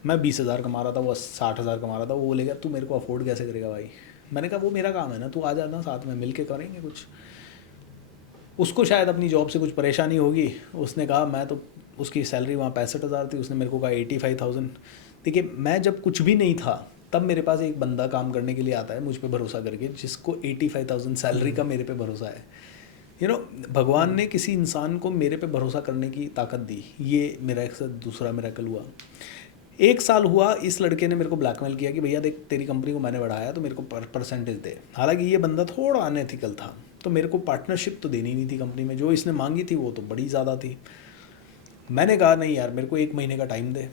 मैं 20,000 कमा रहा था, वो 60,000 कमा रहा था। वो बोलेगा तू मेरे को अफोर्ड कैसे करेगा भाई? मैंने कहा वो मेरा काम है ना, तू आ जाना, साथ में मिल के करेंगे कुछ। उसको शायद अपनी जॉब से कुछ परेशानी होगी। उसने कहा मैं तो, उसकी सैलरी वहाँ 65,000 थी, उसने मेरे को कहा 85,000। देखिए मैं जब कुछ भी नहीं था तब मेरे पास एक बंदा काम करने के लिए आता है मुझ पे भरोसा करके, जिसको 85,000 सैलरी का मेरे पे भरोसा है। भगवान ने किसी इंसान को मेरे पे भरोसा करने की ताकत दी। ये मेरा एक दूसरा मिरेकल हुआ। 1 साल हुआ, इस लड़के ने मेरे को ब्लैकमेल किया कि भैया देख तेरी कंपनी को मैंने बढ़ाया तो मेरे को परसेंटेज दे। हालांकि ये बंदा थोड़ा अनएथिकल था, तो मेरे को पार्टनरशिप तो देनी नहीं थी कंपनी में। जो इसने मांगी थी वो तो बड़ी ज़्यादा थी। मैंने कहा नहीं यार, मेरे को 1 महीने का टाइम दे।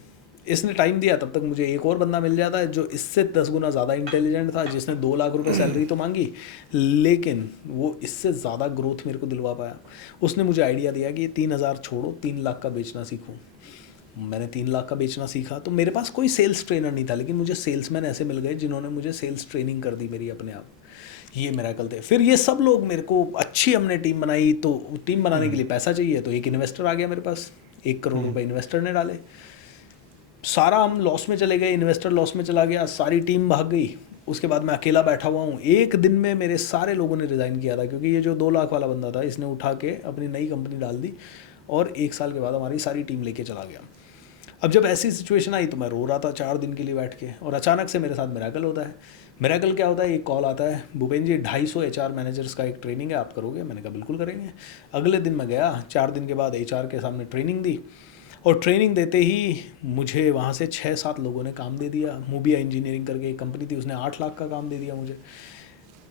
इसने टाइम दिया, तब तक मुझे एक और बंदा मिल जाता है जो इससे 10 गुना ज़्यादा इंटेलिजेंट था, जिसने 2 लाख रुपए सैलरी तो मांगी, लेकिन वो इससे ज़्यादा ग्रोथ मेरे को दिलवा पाया। उसने मुझे आइडिया दिया कि 3,000 छोड़ो, 3 लाख का बेचना सीखो। मैंने 3 लाख का बेचना सीखा। तो मेरे पास कोई सेल्स ट्रेनर नहीं था, लेकिन मुझे सेल्समैन ऐसे मिल गए जिन्होंने मुझे सेल्स ट्रेनिंग कर दी मेरी अपने आप। ये मिरेकल थे। फिर ये सब लोग मेरे को, अच्छी हमने टीम बनाई, तो टीम बनाने के लिए पैसा चाहिए, तो एक इन्वेस्टर आ गया मेरे पास। 1 करोड़ रुपए इन्वेस्टर ने डाले। सारा हम लॉस में चले गए, इन्वेस्टर लॉस में चला गया, सारी टीम भाग गई। उसके बाद मैं अकेला बैठा हुआ हूँ। 1 दिन में मेरे सारे लोगों ने रिज़ाइन किया था, क्योंकि ये जो 2 लाख वाला बंदा था इसने उठा के अपनी नई कंपनी डाल दी, और 1 साल के बाद हमारी सारी टीम लेके चला गया। अब जब ऐसी सिचुएशन आई तो मैं रो रहा था 4 दिन के लिए बैठ के, और अचानक से मेरे साथ मिरेकल होता है। मिरेकल क्या होता है? एक कॉल आता है, भूपेंद्र जी 250 HR मैनेजर्स का एक ट्रेनिंग है, आप करोगे? मैंने कहा बिल्कुल करेंगे। अगले दिन मैं गया, 4 दिन के बाद HR के सामने ट्रेनिंग दी, और ट्रेनिंग देते ही मुझे वहाँ से 6-7 लोगों ने काम दे दिया। मूबिया इंजीनियरिंग करके एक कंपनी थी, उसने 8 लाख का काम दे दिया मुझे।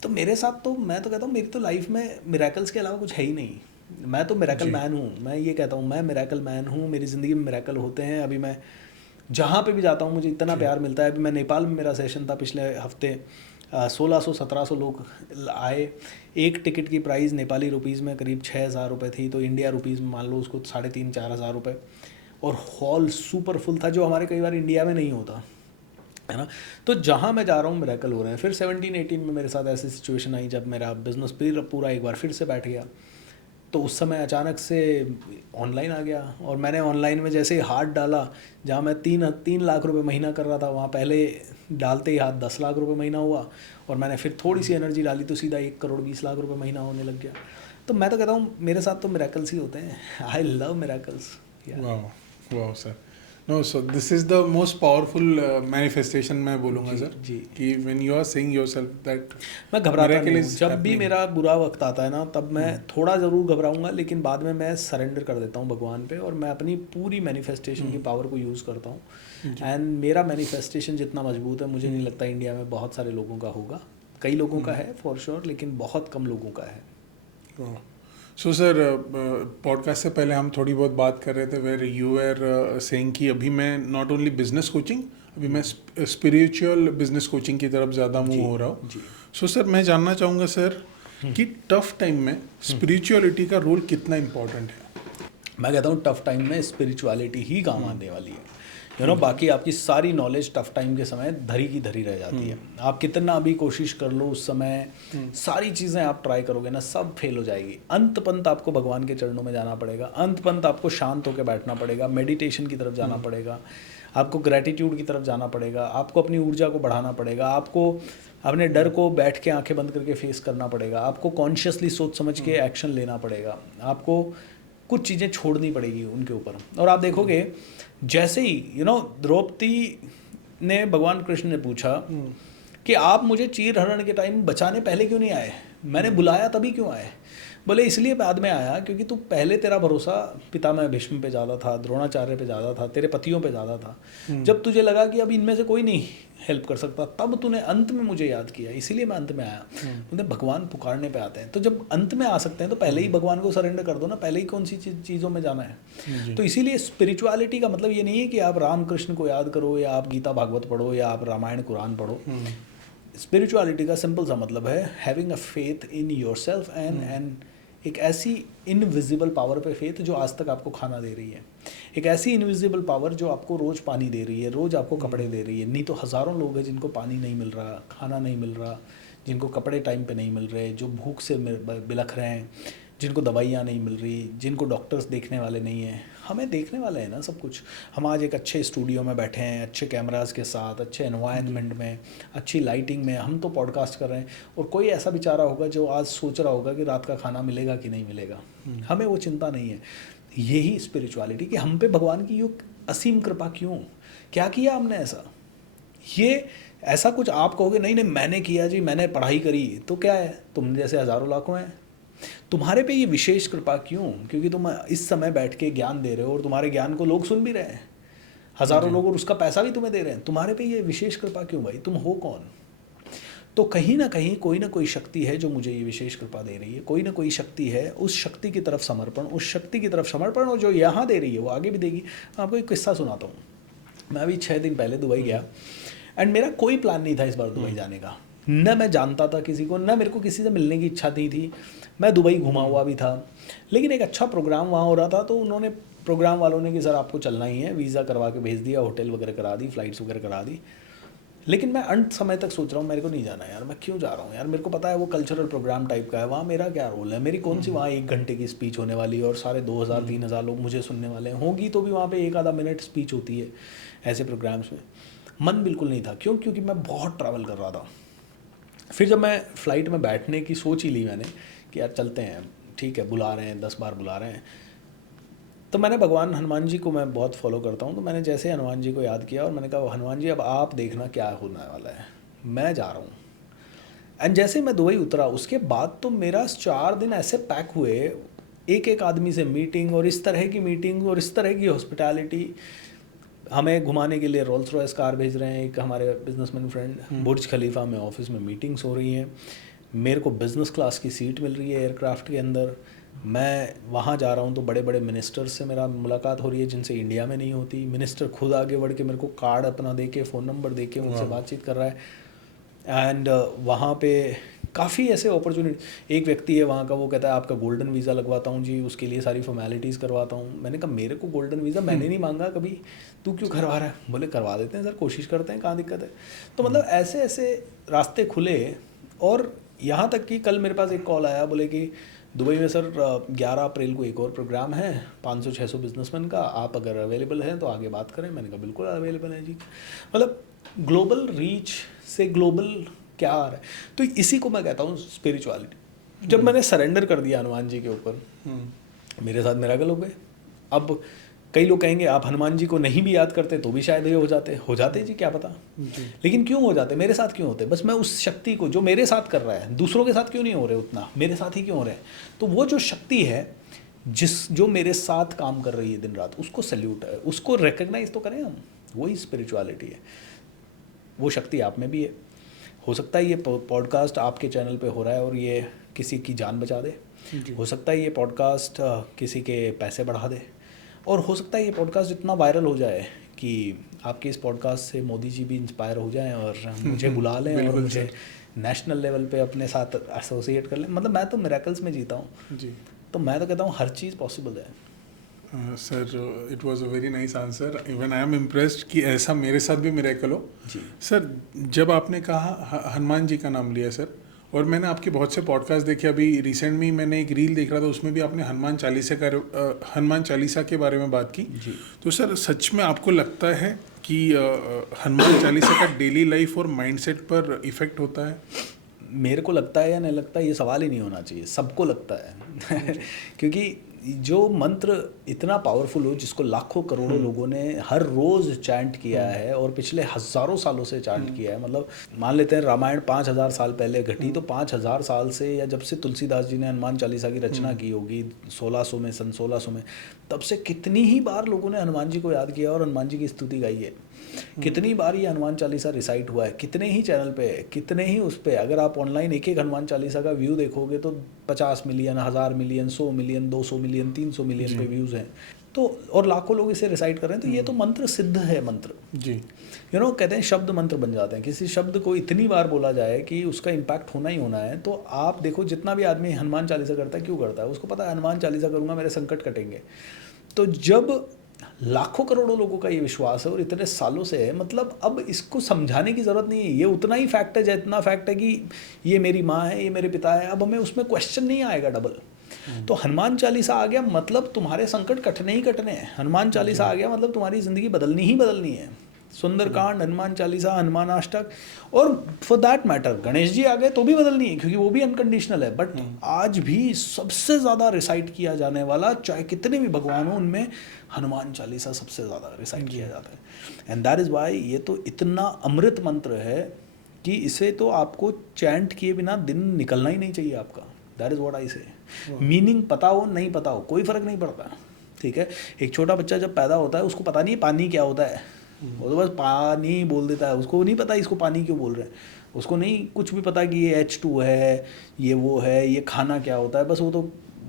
तो मेरे साथ तो, मैं तो कहता हूँ मेरी तो लाइफ में मिरेकल्स के अलावा कुछ है ही नहीं। मैं तो मिरेकल मैन हूँ। मैं ये कहता हूँ मैं मिरेकल मैन हूँ। मेरी ज़िंदगी में मिरेकल होते हैं। अभी मैं जहाँ पे भी जाता हूँ मुझे इतना प्यार मिलता है। अभी मैं नेपाल में, मेरा सेशन था पिछले हफ्ते, 1600-1700 लोग आए। एक टिकट की प्राइस नेपाली रुपीज़ में करीब 6,000 रुपये थी, तो इंडिया रुपीज़ में मान लो उसको 3,500-4 हज़ार रुपये, और हॉल सुपर फुल था, जो हमारे कई बार इंडिया में नहीं होता है ना। तो जहाँ मैं जा रहा हूँ मिरेकल हो रहे हैं। फिर 17-18 में मेरे साथ ऐसी सिचुएशन आई जब मेरा बिजनेस पूरा एक बार फिर से बैठ गया। तो उस समय अचानक से ऑनलाइन आ गया, और मैंने ऑनलाइन में जैसे ही हाथ डाला, जहाँ मैं 3 लाख रुपए महीना कर रहा था, वहाँ पहले डालते ही हाथ 10 लाख रुपए महीना हुआ, और मैंने फिर थोड़ी सी एनर्जी डाली तो सीधा 1 करोड़ 20 लाख रुपए महीना होने लग गया। तो मैं तो कहता हूँ मेरे साथ तो मिरेकल्स ही होते हैं। I love miracles. वाह sir, no, so this is the most powerful manifestation मैं बोलूँगा सर, जी। कि when you are saying yourself that मैं घबराता miracle नहीं हूँ। is जब भी happening. मेरा बुरा वक्त आता है ना, तब मैं थोड़ा ज़रूर घबराऊंगा, लेकिन बाद में मैं सरेंडर कर देता हूँ भगवान पे, और मैं अपनी पूरी मैनिफेस्टेशन की पावर को यूज़ करता हूँ। एंड मेरा मैनिफेस्टेशन जितना मजबूत है, मुझे नहीं लगता इंडिया में बहुत सारे लोगों का होगा। कई लोगों का है फॉर श्योर, लेकिन बहुत कम लोगों का है। सो सर, पॉडकास्ट से पहले हम थोड़ी बहुत बात कर रहे थे, वेर यू आर सेइंग कि अभी मैं नॉट ओनली बिजनेस कोचिंग, अभी मैं स्पिरिचुअल बिजनेस कोचिंग की तरफ ज़्यादा मूव हो रहा हूँ। सो सर, मैं जानना चाहूँगा सर कि टफ टाइम में स्पिरिचुअलिटी का रोल कितना इम्पोर्टेंट है? मैं कहता हूँ टफ टाइम में स्पिरिचुअलिटी ही काम आने वाली है। यू नो, बाकी आपकी सारी नॉलेज टफ टाइम के समय धरी की धरी रह जाती है। आप कितना भी कोशिश कर लो, उस समय सारी चीज़ें आप ट्राई करोगे ना, सब फेल हो जाएगी। अंत पंत आपको भगवान के चरणों में जाना पड़ेगा, अंत पंत आपको शांत होकर बैठना पड़ेगा, मेडिटेशन की तरफ जाना पड़ेगा, आपको ग्रैटिट्यूड की तरफ जाना पड़ेगा, आपको अपनी ऊर्जा को बढ़ाना पड़ेगा, आपको अपने डर को बैठ के आंखें बंद करके फेस करना पड़ेगा, आपको कॉन्शियसली सोच समझ के एक्शन लेना पड़ेगा, आपको कुछ चीज़ें छोड़नी पड़ेगी उनके ऊपर। और आप देखोगे जैसे ही द्रौपदी ने भगवान कृष्ण ने पूछा कि आप मुझे चीर हरण के टाइम बचाने पहले क्यों नहीं आए, मैंने बुलाया तभी क्यों आए? बोले इसलिए बाद में आया क्योंकि तू पहले, तेरा भरोसा पितामह भीष्म पे ज़्यादा था, द्रोणाचार्य पे ज़्यादा था, तेरे पतियों पे ज़्यादा था। जब तुझे लगा कि अब इनमें से कोई नहीं हेल्प कर सकता, तब तूने अंत में मुझे याद किया, इसीलिए मैं अंत में आया। उन्हें भगवान पुकारने पे आते हैं, तो जब अंत में आ सकते हैं तो पहले ही भगवान को सरेंडर कर दो ना, पहले ही कौन सी चीज़ों में जाना है। तो इसीलिए स्पिरिचुअलिटी का मतलब ये नहीं है कि आप राम कृष्ण को याद करो, या आप गीता भागवत पढ़ो, या आप रामायण कुरान पढ़ो। स्पिरिचुअलिटी का सिंपल सा मतलब है having a faith in yourself and एक ऐसी इनविजिबल पावर पे फेथ जो आज तक आपको खाना दे रही है, एक ऐसी इनविजिबल पावर जो आपको रोज़ पानी दे रही है, रोज़ आपको कपड़े दे रही है। नहीं तो हज़ारों लोग हैं जिनको पानी नहीं मिल रहा, खाना नहीं मिल रहा, जिनको कपड़े टाइम पे नहीं मिल रहे, जो भूख से बिलख रहे हैं, जिनको दवाइयाँ नहीं मिल रही, जिनको डॉक्टर्स देखने वाले नहीं हैं। हमें देखने वाले हैं ना सब कुछ। हम आज एक अच्छे स्टूडियो में बैठे हैं, अच्छे कैमरास के साथ, अच्छे एनवायरनमेंट में, अच्छी लाइटिंग में हम तो पॉडकास्ट कर रहे हैं, और कोई ऐसा बेचारा होगा जो आज सोच रहा होगा कि रात का खाना मिलेगा कि नहीं मिलेगा। हमें वो चिंता नहीं है। यही स्पिरिचुअलिटी कि हम पे भगवान की ये असीम कृपा क्यों, क्या किया हमने ऐसा। ये ऐसा कुछ आप कहोगे नहीं मैंने किया जी, मैंने पढ़ाई करी, तो क्या है, तुम जैसे हज़ारों लाखों हैं। तुम्हारे पे ये विशेष कृपा क्यों? क्योंकि तुम इस समय बैठ के ज्ञान दे रहे हो, और तुम्हारे ज्ञान को लोग सुन भी रहे हैं, हज़ारों लोग, और उसका पैसा भी तुम्हें दे रहे हैं। तुम्हारे पे ये विशेष कृपा क्यों भाई? तुम हो कौन? तो कहीं ना कहीं कोई ना कोई शक्ति है जो मुझे ये विशेष कृपा दे रही है, कोई ना कोई शक्ति है। उस शक्ति की तरफ समर्पण, उस शक्ति की तरफ समर्पण, और जो यहाँ दे रही है वो आगे भी देगी। मैं आपको एक किस्सा सुनाता हूँ। मैं अभी 6 दिन पहले दुबई गया, एंड मेरा कोई प्लान नहीं था इस बार दुबई जाने का। न मैं जानता था किसी को, न मेरे को किसी से मिलने की इच्छा नहीं थी। मैं दुबई घुमा हुआ भी था, लेकिन एक अच्छा प्रोग्राम वहाँ हो रहा था, तो उन्होंने, प्रोग्राम वालों ने कि सर आपको चलना ही है, वीज़ा करवा के भेज दिया, होटल वगैरह करा दी, फ़्लाइट्स वगैरह करा दी। लेकिन मैं अंत समय तक सोच रहा हूँ मेरे को नहीं जाना यार, मैं क्यों जा रहा हूँ यार, मेरे को पता है वो कल्चरल प्रोग्राम टाइप का है, वहाँ मेरा क्या रोल है, मेरी कौन सी वहाँ 1 घंटे की स्पीच होने वाली है, और सारे 2000-3000 लोग मुझे सुनने वाले हैं। होगी तो भी वहाँ पे 1 आधा मिनट स्पीच होती है ऐसे प्रोग्राम्स में। मन बिल्कुल नहीं था। क्यों? क्योंकि मैं बहुत ट्रैवल कर रहा था। फिर जब मैं फ़्लाइट में बैठने की सोच ही ली मैंने कि यार चलते हैं, ठीक है, बुला रहे हैं, 10 बार बुला रहे हैं, तो मैंने भगवान हनुमान जी को मैं बहुत फॉलो करता हूँ, तो मैंने जैसे हनुमान जी को याद किया और मैंने कहा हनुमान जी अब आप देखना क्या होने वाला है, मैं जा रहा हूँ। एंड जैसे मैं दुबई उतरा उसके बाद तो मेरा 4 दिन ऐसे पैक हुए, एक एक आदमी से मीटिंग, और इस तरह की मीटिंग और इस तरह की हॉस्पिटैलिटी। हमें घुमाने के लिए रोल्स रॉयस कार भेज रहे हैं, एक हमारे बिजनेसमैन फ्रेंड, बुर्ज खलीफा में ऑफिस में मीटिंग्स हो रही हैं, मेरे को बिज़नेस क्लास की सीट मिल रही है एयरक्राफ्ट के अंदर। मैं वहाँ जा रहा हूँ तो बड़े बड़े मिनिस्टर्स से मेरा मुलाकात हो रही है जिनसे इंडिया में नहीं होती। मिनिस्टर खुद आगे बढ़ के मेरे को कार्ड अपना दे के, फ़ोन नंबर दे के मुझसे बातचीत कर रहा है। एंड वहाँ पे काफ़ी ऐसे अपॉर्चुनिटी, एक व्यक्ति है वहाँ का, वो कहता है आपका गोल्डन वीज़ा लगवाता हूँ जी, उसके लिए सारी फॉर्मेलिटीज़ करवाता हूँ। मैंने कहा मेरे को गोल्डन वीज़ा मैंने नहीं मांगा कभी, तू क्यों करवा रहा है? बोले करवा देते हैं सर, कोशिश करते हैं, कहाँ दिक्कत है। तो मतलब ऐसे ऐसे रास्ते खुले। और यहाँ तक कि कल मेरे पास एक कॉल आया, बोले कि दुबई में सर 11 अप्रैल को एक और प्रोग्राम है 500-600 बिजनेसमैन का, आप अगर अवेलेबल हैं तो आगे बात करें। मैंने कहा बिल्कुल अवेलेबल है जी। मतलब ग्लोबल रीच से ग्लोबल क्या आ रहा है, तो इसी को मैं कहता हूँ स्पिरिचुअलिटी। जब मैंने सरेंडर कर दिया हनुमान जी के ऊपर, मेरे साथ मिरेकल हो गए। अब कई लोग कहेंगे आप हनुमान जी को नहीं भी याद करते तो भी शायद ये हो जाते जी, क्या पता। लेकिन क्यों हो जाते, मेरे साथ क्यों होते? बस मैं उस शक्ति को जो मेरे साथ कर रहा है, दूसरों के साथ क्यों नहीं हो रहे उतना, मेरे साथ ही क्यों हो रहे हैं। तो वो जो शक्ति है जो मेरे साथ काम कर रही है दिन रात, उसको सैल्यूट है, उसको रिकग्नाइज तो करें हम। वही स्पिरिचुअलिटी है, वो शक्ति आप में भी है। हो सकता है ये पॉडकास्ट आपके चैनल पे हो रहा है और ये किसी की जान बचा दे, हो सकता है ये पॉडकास्ट किसी के पैसे बढ़ा दे, और हो सकता है ये पॉडकास्ट इतना वायरल हो जाए कि आपके इस पॉडकास्ट से मोदी जी भी इंस्पायर हो जाएं और मुझे बुला लें और मुझे नेशनल लेवल पे अपने साथ एसोसिएट कर लें। मतलब मैं तो मिरेकल्स में जीता हूँ जी, तो मैं तो कहता हूँ हर चीज़ पॉसिबल है। Sir it was a very nice answer, even I am impressed कि ऐसा मेरे साथ भी मिरेकल हो जी। सर, जब आपने कहा हनुमान जी का नाम लिया सर, और मैंने आपके बहुत से पॉडकास्ट देखे, अभी रिसेंट में मैंने एक रील देख रहा था, उसमें भी आपने हनुमान चालीसा के बारे में बात की जी। तो सर सच में आपको लगता है कि हनुमान चालीसा का डेली लाइफ और माइंडसेट पर इफेक्ट होता है? मेरे को लगता है या नहीं लगता, ये सवाल ही नहीं होना चाहिए, सबको लगता है क्योंकि जो मंत्र इतना पावरफुल हो, जिसको लाखों करोड़ों लोगों ने हर रोज़ चैंट किया है और पिछले हज़ारों सालों से चैंट किया है। मतलब मान लेते हैं रामायण 5000 साल पहले घटी, तो 5000 साल से, या जब से तुलसीदास जी ने हनुमान चालीसा की रचना की होगी 1600 में, सन 1600 में, तब से कितनी ही बार लोगों ने हनुमान जी को याद किया और हनुमान जी की स्तुति गाई है। कितनी बार ये हनुमान चालीसा रिसाइट हुआ है, कितने ही चैनल पे, कितने ही उस पे, अगर आप ऑनलाइन एक एक हनुमान चालीसा का व्यू देखोगे तो 50 million, 1000 million, 100 million, 200 million, 300 million पे व्यूज़ हैं। तो और लाखों लोग इसे रिसाइट कर रहे हैं, तो ये तो मंत्र सिद्ध है मंत्र जी। कहते हैं शब्द मंत्र बन जाते हैं। किसी शब्द को इतनी बार बोला जाए कि उसका इम्पैक्ट होना ही होना है। तो आप देखो, जितना भी आदमी हनुमान चालीसा करता है, क्यों करता है? उसको पता है हनुमान चालीसा करूँगा मेरे संकट कटेंगे। तो जब लाखों करोड़ों लोगों का ये विश्वास है और इतने सालों से है, मतलब अब इसको समझाने की ज़रूरत नहीं है। ये उतना ही फैक्ट है जितना फैक्ट है कि ये मेरी माँ है, ये मेरे पिता है। अब हमें उसमें क्वेश्चन नहीं आएगा डबल। तो हनुमान चालीसा आ गया मतलब तुम्हारे संकट कटने ही कटने हैं। हनुमान चालीसा आ गया मतलब तुम्हारी ज़िंदगी बदलनी ही बदलनी है। सुंदरकांड, हनुमान चालीसा, हनुमान अष्टक, और for that matter Ganesh ji आ गए तो भी बदलनी है, क्योंकि वो भी अनकंडीशनल है। बट आज भी सबसे ज़्यादा रिसाइट किया जाने वाला, चाहे कितने भी भगवान हो, उनमें हनुमान चालीसा सबसे ज़्यादा रिसाइट किया जाता है। एंड दैट इज़ वाई ये तो इतना अमृत मंत्र है कि इसे तो आपको चैंट किए बिना दिन निकलना ही नहीं चाहिए आपका। दैट इज़ व्हाट आई से। मीनिंग पता हो नहीं पता हो कोई फ़र्क नहीं पड़ता, ठीक है। एक छोटा बच्चा जब पैदा होता है उसको पता नहीं पानी क्या होता है, वो तो बस पानी बोल देता है। उसको नहीं पता इसको पानी क्यों बोल रहे हैं, उसको नहीं कुछ भी पता कि ये H2 है, ये वो है, ये खाना क्या होता है। बस वो तो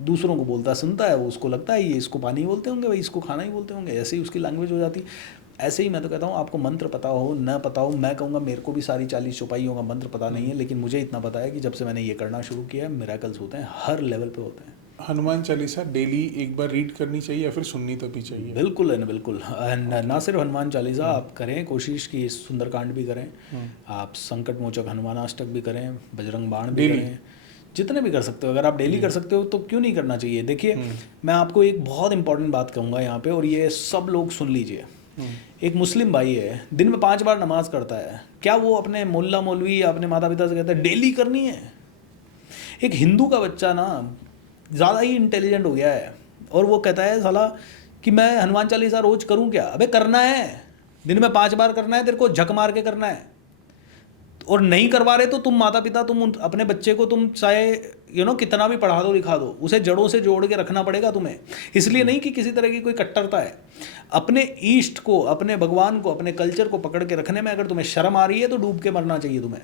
दूसरों को बोलता सुनता है, वो उसको लगता है ये इसको पानी बोलते होंगे, भाई इसको खाना ही बोलते होंगे, ऐसे ही उसकी लैंग्वेज हो जाती। ऐसे ही मैं तो कहता हूँ आपको मंत्र पता हो न पता हो, मैं कहूँगा मेरे को भी सारी 40 चौपाइयों का मंत्र पता नहीं है, लेकिन मुझे इतना पता है कि जब से मैंने ये करना शुरू किया है, मिरेकल्स होते हैं, हर लेवल पे होते हैं। हनुमान चालीसा डेली एक बार रीड करनी चाहिए या फिर सुननी तभी चाहिए? बिल्कुल है ना, बिल्कुल। एंड ना सिर्फ हनुमान चालीसा आप करें, कोशिश की सुंदरकांड भी करें, आप संकट मोचक हनुमान अष्टक भी करें, बजरंग बाण भी करें, जितने भी कर सकते हो। अगर आप डेली कर सकते हो तो क्यों नहीं करना चाहिए। देखिए मैं आपको एक बहुत इंपॉर्टेंट बात कहूँगा यहाँ पे, और ये सब लोग सुन लीजिए। एक मुस्लिम भाई है, दिन में 5 बार नमाज करता है, क्या वो अपने मुल्ला मौलवी अपने माता पिता से कहता है डेली करनी है? एक हिंदू का बच्चा ना ज़्यादा ही इंटेलिजेंट हो गया है और वो कहता है साला कि मैं हनुमान चालीसा रोज़ करूं क्या? अबे करना है, दिन में 5 बार करना है, तेरे को झक मार के करना है। और नहीं करवा रहे तो तुम माता पिता, तुम अपने बच्चे को तुम चाहे कितना भी पढ़ा दो लिखा दो, उसे जड़ों से जोड़ के रखना पड़ेगा तुम्हें। इसलिए नहीं कि किसी तरह की कोई कट्टरता है, अपने ईष्ट को, अपने भगवान को, अपने कल्चर को पकड़ के रखने में अगर तुम्हें शर्म आ रही है तो डूब के मरना चाहिए तुम्हें,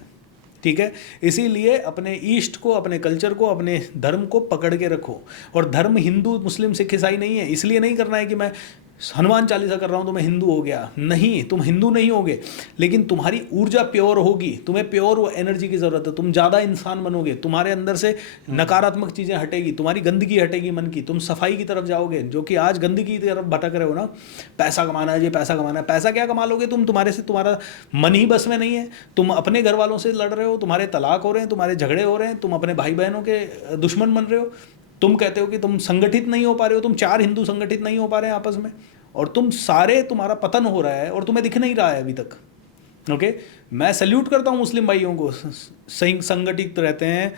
ठीक है। इसीलिए अपने ईष्ट को, अपने कल्चर को, अपने धर्म को पकड़ के रखो। और धर्म हिंदू मुस्लिम सिख ईसाई नहीं है। इसलिए नहीं करना है कि मैं हनुमान चालीसा कर रहा हूँ तो मैं हिंदू हो गया, नहीं, तुम हिंदू नहीं होगे, लेकिन तुम्हारी ऊर्जा प्योर होगी, तुम्हें प्योर वो एनर्जी की ज़रूरत है, तुम ज़्यादा इंसान बनोगे, तुम्हारे अंदर से नकारात्मक चीज़ें हटेगी, तुम्हारी गंदगी हटेगी मन की, तुम सफाई की तरफ जाओगे। जो कि आज गंदगी की तरफ भटक रहे हो ना, पैसा कमाना है, ये पैसा कमाना है, पैसा क्या कमा लोगे तुम? तुम्हारा मन ही बस में नहीं है, तुम अपने घर वालों से लड़ रहे हो, तुम्हारे तलाक हो रहे हैं, तुम्हारे झगड़े हो रहे हैं, तुम अपने भाई बहनों के दुश्मन बन रहे हो। तुम कहते हो कि तुम संगठित नहीं हो पा रहे हो, तुम 4 हिंदू संगठित नहीं हो पा रहे हैं आपस में, और तुम सारे, तुम्हारा पतन हो रहा है और तुम्हें दिख नहीं रहा है अभी तक। ओके, मैं सल्यूट करता हूँ मुस्लिम भाइयों को, संगठित रहते हैं,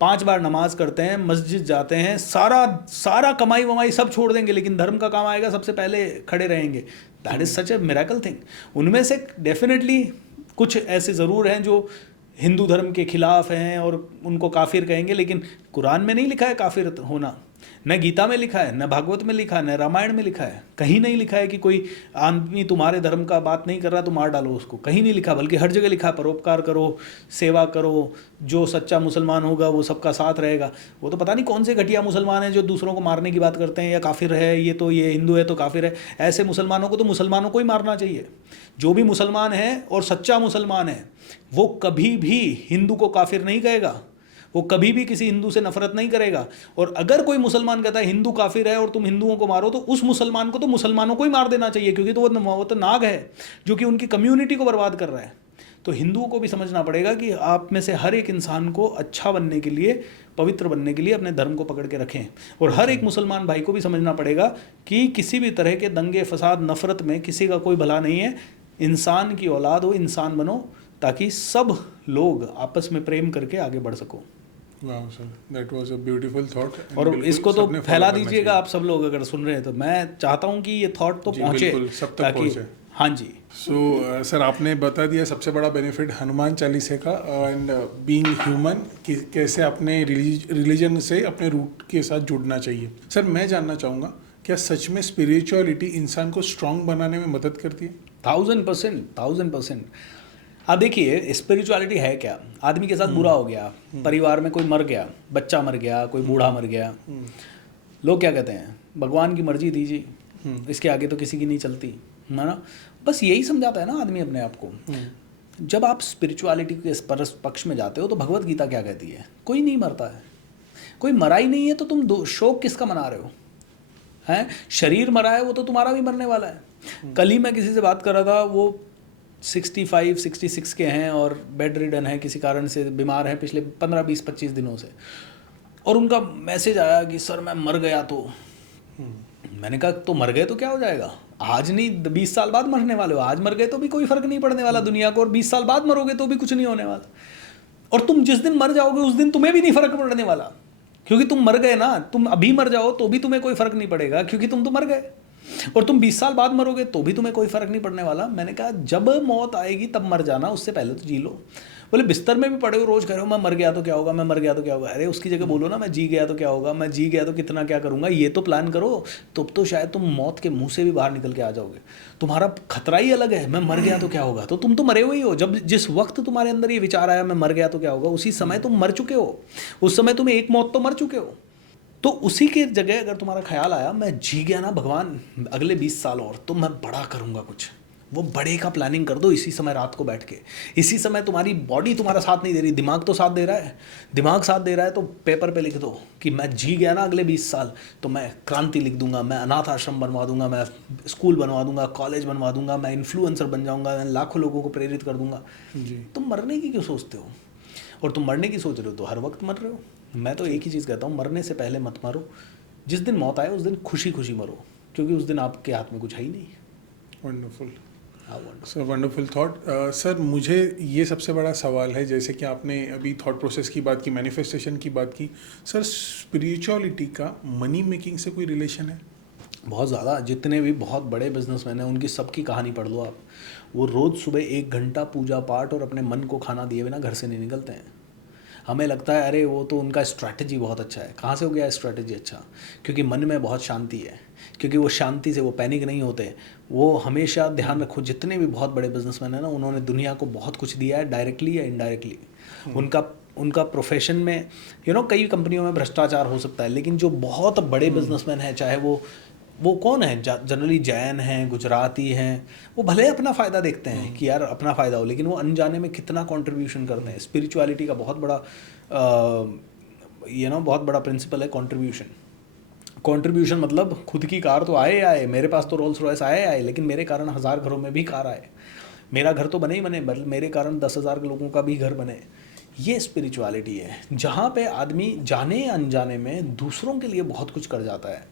5 बार नमाज करते हैं, मस्जिद जाते हैं, सारा सारा कमाई वमाई सब छोड़ देंगे, लेकिन धर्म का काम आएगा सबसे पहले खड़े रहेंगे। That is such A miracle thing. उनमें से डेफिनेटली कुछ ऐसे ज़रूर हैं जो हिंदू धर्म के खिलाफ हैं और उनको काफिर कहेंगे, लेकिन कुरान में नहीं लिखा है काफिर होना, न गीता में लिखा है, न भागवत में लिखा है, न रामायण में लिखा है, कहीं नहीं लिखा है कि कोई आदमी तुम्हारे धर्म का बात नहीं कर रहा तो मार डालो उसको, कहीं नहीं लिखा। बल्कि हर जगह लिखा है परोपकार करो, सेवा करो, जो सच्चा मुसलमान होगा वो सबका साथ रहेगा। वो तो पता नहीं कौन से घटिया मुसलमान हैं जो दूसरों को मारने की बात करते हैं, या काफिर है ये हिंदू है तो काफिर है। ऐसे मुसलमानों को तो मुसलमानों को ही मारना चाहिए। जो भी मुसलमान है और सच्चा मुसलमान है वो कभी भी हिंदू को काफिर नहीं कहेगा, वो कभी भी किसी हिंदू से नफरत नहीं करेगा। और अगर कोई मुसलमान कहता है हिंदू काफिर है और तुम हिंदुओं को मारो, तो उस मुसलमान को तो मुसलमानों को ही मार देना चाहिए, क्योंकि तो वो तो नाग है जो कि उनकी कम्युनिटी को बर्बाद कर रहा है। तो हिंदुओं को भी समझना पड़ेगा कि आप में से हर एक इंसान को अच्छा बनने के लिए, पवित्र बनने के लिए अपने धर्म को पकड़ के रखें। और हर एक मुसलमान भाई को भी समझना पड़ेगा कि किसी भी तरह के दंगे फसाद नफरत में किसी का कोई भला नहीं है। इंसान की औलाद हो, इंसान बनो, ताकि सब लोग आपस में प्रेम करके आगे बढ़ सको। वाह sir, that was a beautiful thought. और इसको तो फैला दीजिएगा आप सब लोग, अगर सुन रहे हैं तो मैं चाहता हूँ कि ये थॉट तो पहुँचे सब तक पहुँचे। हाँ जी। सो सर, आपने बता दिया सबसे बड़ा बेनिफिट हनुमान चालीसे का, एंड बीइंग ह्यूमन, कि कैसे अपने रिलीजन से अपने रूट के साथ जुड़ना चाहिए। सर, मैं जानना चाहूँगा, क्या सच में स्पिरिचुअलिटी इंसान को स्ट्रांग बनाने में मदद करती है? 1000%। अब देखिए स्पिरिचुअलिटी है क्या। आदमी के साथ बुरा हो गया, परिवार में कोई मर गया, बच्चा मर गया, कोई बूढ़ा मर गया, लोग क्या कहते हैं, भगवान की मर्जी थी जी, इसके आगे तो किसी की नहीं चलती, है ना। बस यही समझाता है ना आदमी अपने आप को। जब आप स्पिरिचुअलिटी के पक्ष में जाते हो तो भगवत गीता क्या कहती है, कोई नहीं मरता है, कोई मरा ही नहीं है, तो तुम शोक किसका मना रहे हो हैं। शरीर मरा है, वो तो तुम्हारा भी मरने वाला है। कल ही मैं किसी से बात कर रहा था, वो 65-66 के हैं और बेड रिडन है, किसी कारण से बीमार हैं पिछले 15-20-25 दिनों से, और उनका मैसेज आया कि सर मैं मर गया तो। मैंने कहा तो मर गए तो क्या हो जाएगा, आज नहीं 20 साल बाद मरने वाले हो। आज मर गए तो भी कोई फर्क नहीं पड़ने वाला दुनिया को, और 20 साल बाद मरोगे तो भी कुछ नहीं होने वाला। और तुम जिस दिन मर जाओगे उस दिन तुम्हें भी नहीं फर्क पड़ने वाला, क्योंकि तुम मर गए ना। तुम अभी मर जाओ तो भी तुम्हें कोई फर्क नहीं पड़ेगा, क्योंकि तुम तो मर गए। और तुम 20 साल बाद मरोगे तो भी तुम्हें कोई फर्क नहीं पड़ने वाला। मैंने कहा जब मौत आएगी तब मर जाना, उससे पहले तो जी लो। बोले बिस्तर में भी पड़े हो रोज कह रहे हो मैं मर गया तो क्या होगा, मैं मर गया तो क्या होगा। अरे उसकी जगह बोलो ना मैं जी गया तो क्या होगा, मैं जी गया तो कितना क्या करूंगा, ये तो प्लान करो। तो शायद तुम मौत के मुंह से भी बाहर निकल के आ जाओगे। तुम्हारा खतरा ही अलग है, मैं मर गया तो क्या होगा, तो तुम तो मरे हुए ही हो। जब जिस वक्त तुम्हारे अंदर ये विचार आया मैं मर गया तो क्या होगा, उसी समय तुम मर चुके हो, उस समय तुम एक मौत तो मर चुके हो। तो उसी के जगह अगर तुम्हारा ख्याल आया मैं जी गया ना भगवान अगले 20 साल और, तो मैं बड़ा करूँगा कुछ, वो बड़े का प्लानिंग कर दो इसी समय रात को बैठ के। इसी समय तुम्हारी बॉडी तुम्हारा साथ नहीं दे रही, दिमाग तो साथ दे रहा है। दिमाग साथ दे रहा है तो पेपर पे लिख दो कि मैं जी गया ना अगले 20 साल तो मैं क्रांति लिख दूंगा, मैं अनाथ आश्रम बनवा दूंगा, मैं स्कूल बनवा दूंगा, कॉलेज बनवा दूंगा, मैं इन्फ्लुएंसर बन जाऊँगा, मैं लाखों लोगों को प्रेरित कर दूंगा जी। तुम मरने की क्यों सोचते हो, और तुम मरने की सोच रहे हो तो हर वक्त मर रहे हो। मैं तो एक ही चीज़ कहता हूँ, मरने से पहले मत मरो। जिस दिन मौत आए उस दिन खुशी खुशी मरो, क्योंकि उस दिन आपके हाथ में कुछ है ही नहीं। Wonderful sir, wonderful thought. Sir मुझे ये सबसे बड़ा सवाल है, जैसे कि आपने अभी थॉट प्रोसेस की बात की, मैनिफेस्टेशन की बात की, सर स्पिरिचुअलिटी का मनी मेकिंग से कोई रिलेशन है? बहुत ज़्यादा। जितने भी बहुत बड़े बिजनेसमैन हैं उनकी सबकी कहानी पढ़ लो आप। वो रोज़ सुबह 1 घंटा पूजा पाठ और अपने मन को खाना दिए बिना घर से नहीं निकलते हैं। हमें लगता है अरे वो तो उनका स्ट्रैटेजी बहुत अच्छा है। कहाँ से हो गया स्ट्रैटेजी अच्छा? क्योंकि मन में बहुत शांति है, क्योंकि वो शांति से वो पैनिक नहीं होते। वो हमेशा ध्यान रखो, जितने भी बहुत बड़े बिजनेसमैन हैं ना, उन्होंने दुनिया को बहुत कुछ दिया है डायरेक्टली या इनडायरेक्टली। उनका प्रोफेशन में कई कंपनियों में भ्रष्टाचार हो सकता है, लेकिन जो बहुत बड़े बिजनेसमैन हैं, चाहे वो कौन है, जनरली जैन हैं, गुजराती हैं, वो भले अपना फ़ायदा देखते हैं कि यार अपना फ़ायदा हो, लेकिन वो अनजाने में कितना कंट्रीब्यूशन करते हैं। स्पिरिचुअलिटी का बहुत बड़ा बहुत बड़ा प्रिंसिपल है कंट्रीब्यूशन। मतलब खुद की कार तो आए, मेरे पास तो रोल्स रॉयस आए, लेकिन मेरे कारण 1000 घरों में भी कार आए। मेरा घर तो बने ही बने, मेरे कारण 10,000 लोगों का भी घर बने। ये स्पिरिचुअलिटी है, जहाँ पे आदमी जाने अनजाने में दूसरों के लिए बहुत कुछ कर जाता है।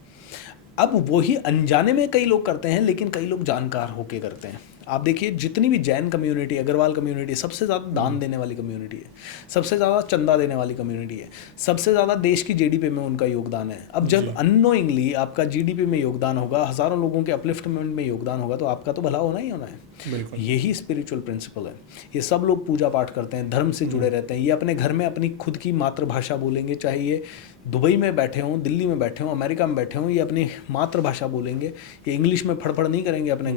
अब वही अनजाने में कई लोग करते हैं, लेकिन कई लोग जानकार होके करते हैं। आप देखिए जितनी भी जैन कम्युनिटी, अग्रवाल कम्युनिटी सबसे ज़्यादा दान देने वाली कम्युनिटी है, सबसे ज़्यादा चंदा देने वाली कम्युनिटी है, सबसे ज़्यादा देश की जीडीपी में उनका योगदान है। अब जब अननोइंगली आपका जीडीपी में योगदान होगा, हज़ारों लोगों के अपलिफ्टमेंट में योगदान होगा, तो आपका तो भला होना ही होना है। बिल्कुल। यही स्पिरिचुअल प्रिंसिपल है। ये सब लोग पूजा पाठ करते हैं, धर्म से जुड़े रहते हैं। ये अपने घर में अपनी खुद की मातृभाषा बोलेंगे, चाहे ये दुबई में बैठे हों, दिल्ली में बैठे हों, अमेरिका में बैठे हों, ये अपनी मातृभाषा बोलेंगे। ये इंग्लिश में फड़फड़ नहीं करेंगे अपने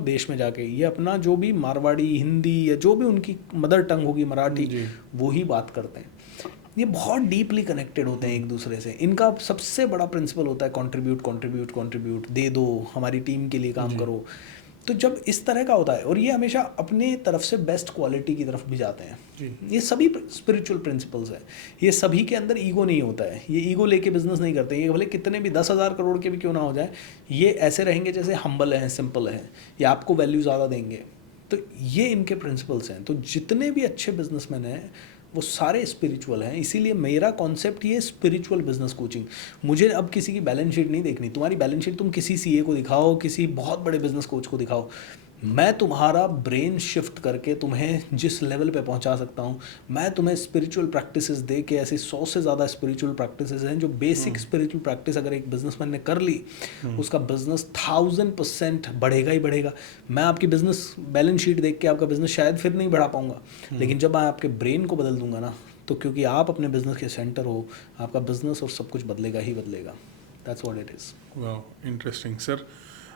देश में जाके। ये अपना जो भी मारवाड़ी, हिंदी या जो भी उनकी मदर टंग होगी, मराठी, वो ही बात करते हैं। ये बहुत डीपली कनेक्टेड होते हैं एक दूसरे से। इनका सबसे बड़ा प्रिंसिपल होता है कंट्रीब्यूट कंट्रीब्यूट कंट्रीब्यूट, दे दो, हमारी टीम के लिए काम करो। तो जब इस तरह का होता है, और ये हमेशा अपने तरफ से बेस्ट क्वालिटी की तरफ भी जाते हैं। ये सभी स्पिरिचुअल प्रिंसिपल्स हैं। ये सभी के अंदर ईगो नहीं होता है। ये ईगो लेके बिजनेस नहीं करते। ये भले कितने भी 10,000 करोड़ के भी क्यों ना हो जाए, ये ऐसे रहेंगे जैसे हम्बल हैं, सिंपल हैं, या आपको वैल्यू ज़्यादा देंगे। तो ये इनके प्रिंसिपल्स हैं। तो जितने भी अच्छे बिजनेसमैन हैं वो सारे स्पिरिचुअल हैं। इसीलिए मेरा कॉन्सेप्ट ये स्पिरिचुअल बिजनेस कोचिंग। मुझे अब किसी की बैलेंस शीट नहीं देखनी। तुम्हारी बैलेंस शीट तुम किसी सीए को दिखाओ, किसी बहुत बड़े बिजनेस कोच को दिखाओ। मैं तुम्हारा ब्रेन शिफ्ट करके तुम्हें जिस लेवल पे पहुंचा सकता हूं, मैं तुम्हें स्पिरिचुअल प्रैक्टिसेस दे के, ऐसे 100 से ज़्यादा स्पिरिचुअल प्रैक्टिसेस हैं जो बेसिक स्पिरिचुअल प्रैक्टिस अगर एक बिजनेसमैन ने कर ली, उसका बिजनेस 1000% बढ़ेगा ही बढ़ेगा। मैं आपकी बिजनेस बैलेंस शीट देख के आपका बिजनेस शायद फिर नहीं बढ़ा पाऊंगा, लेकिन जब मैं आपके ब्रेन को बदल दूंगा ना, तो क्योंकि आप अपने बिजनेस के सेंटर हो, आपका बिजनेस और सब कुछ बदलेगा ही बदलेगा। That's what it is. वाह, इंटरेस्टिंग सर।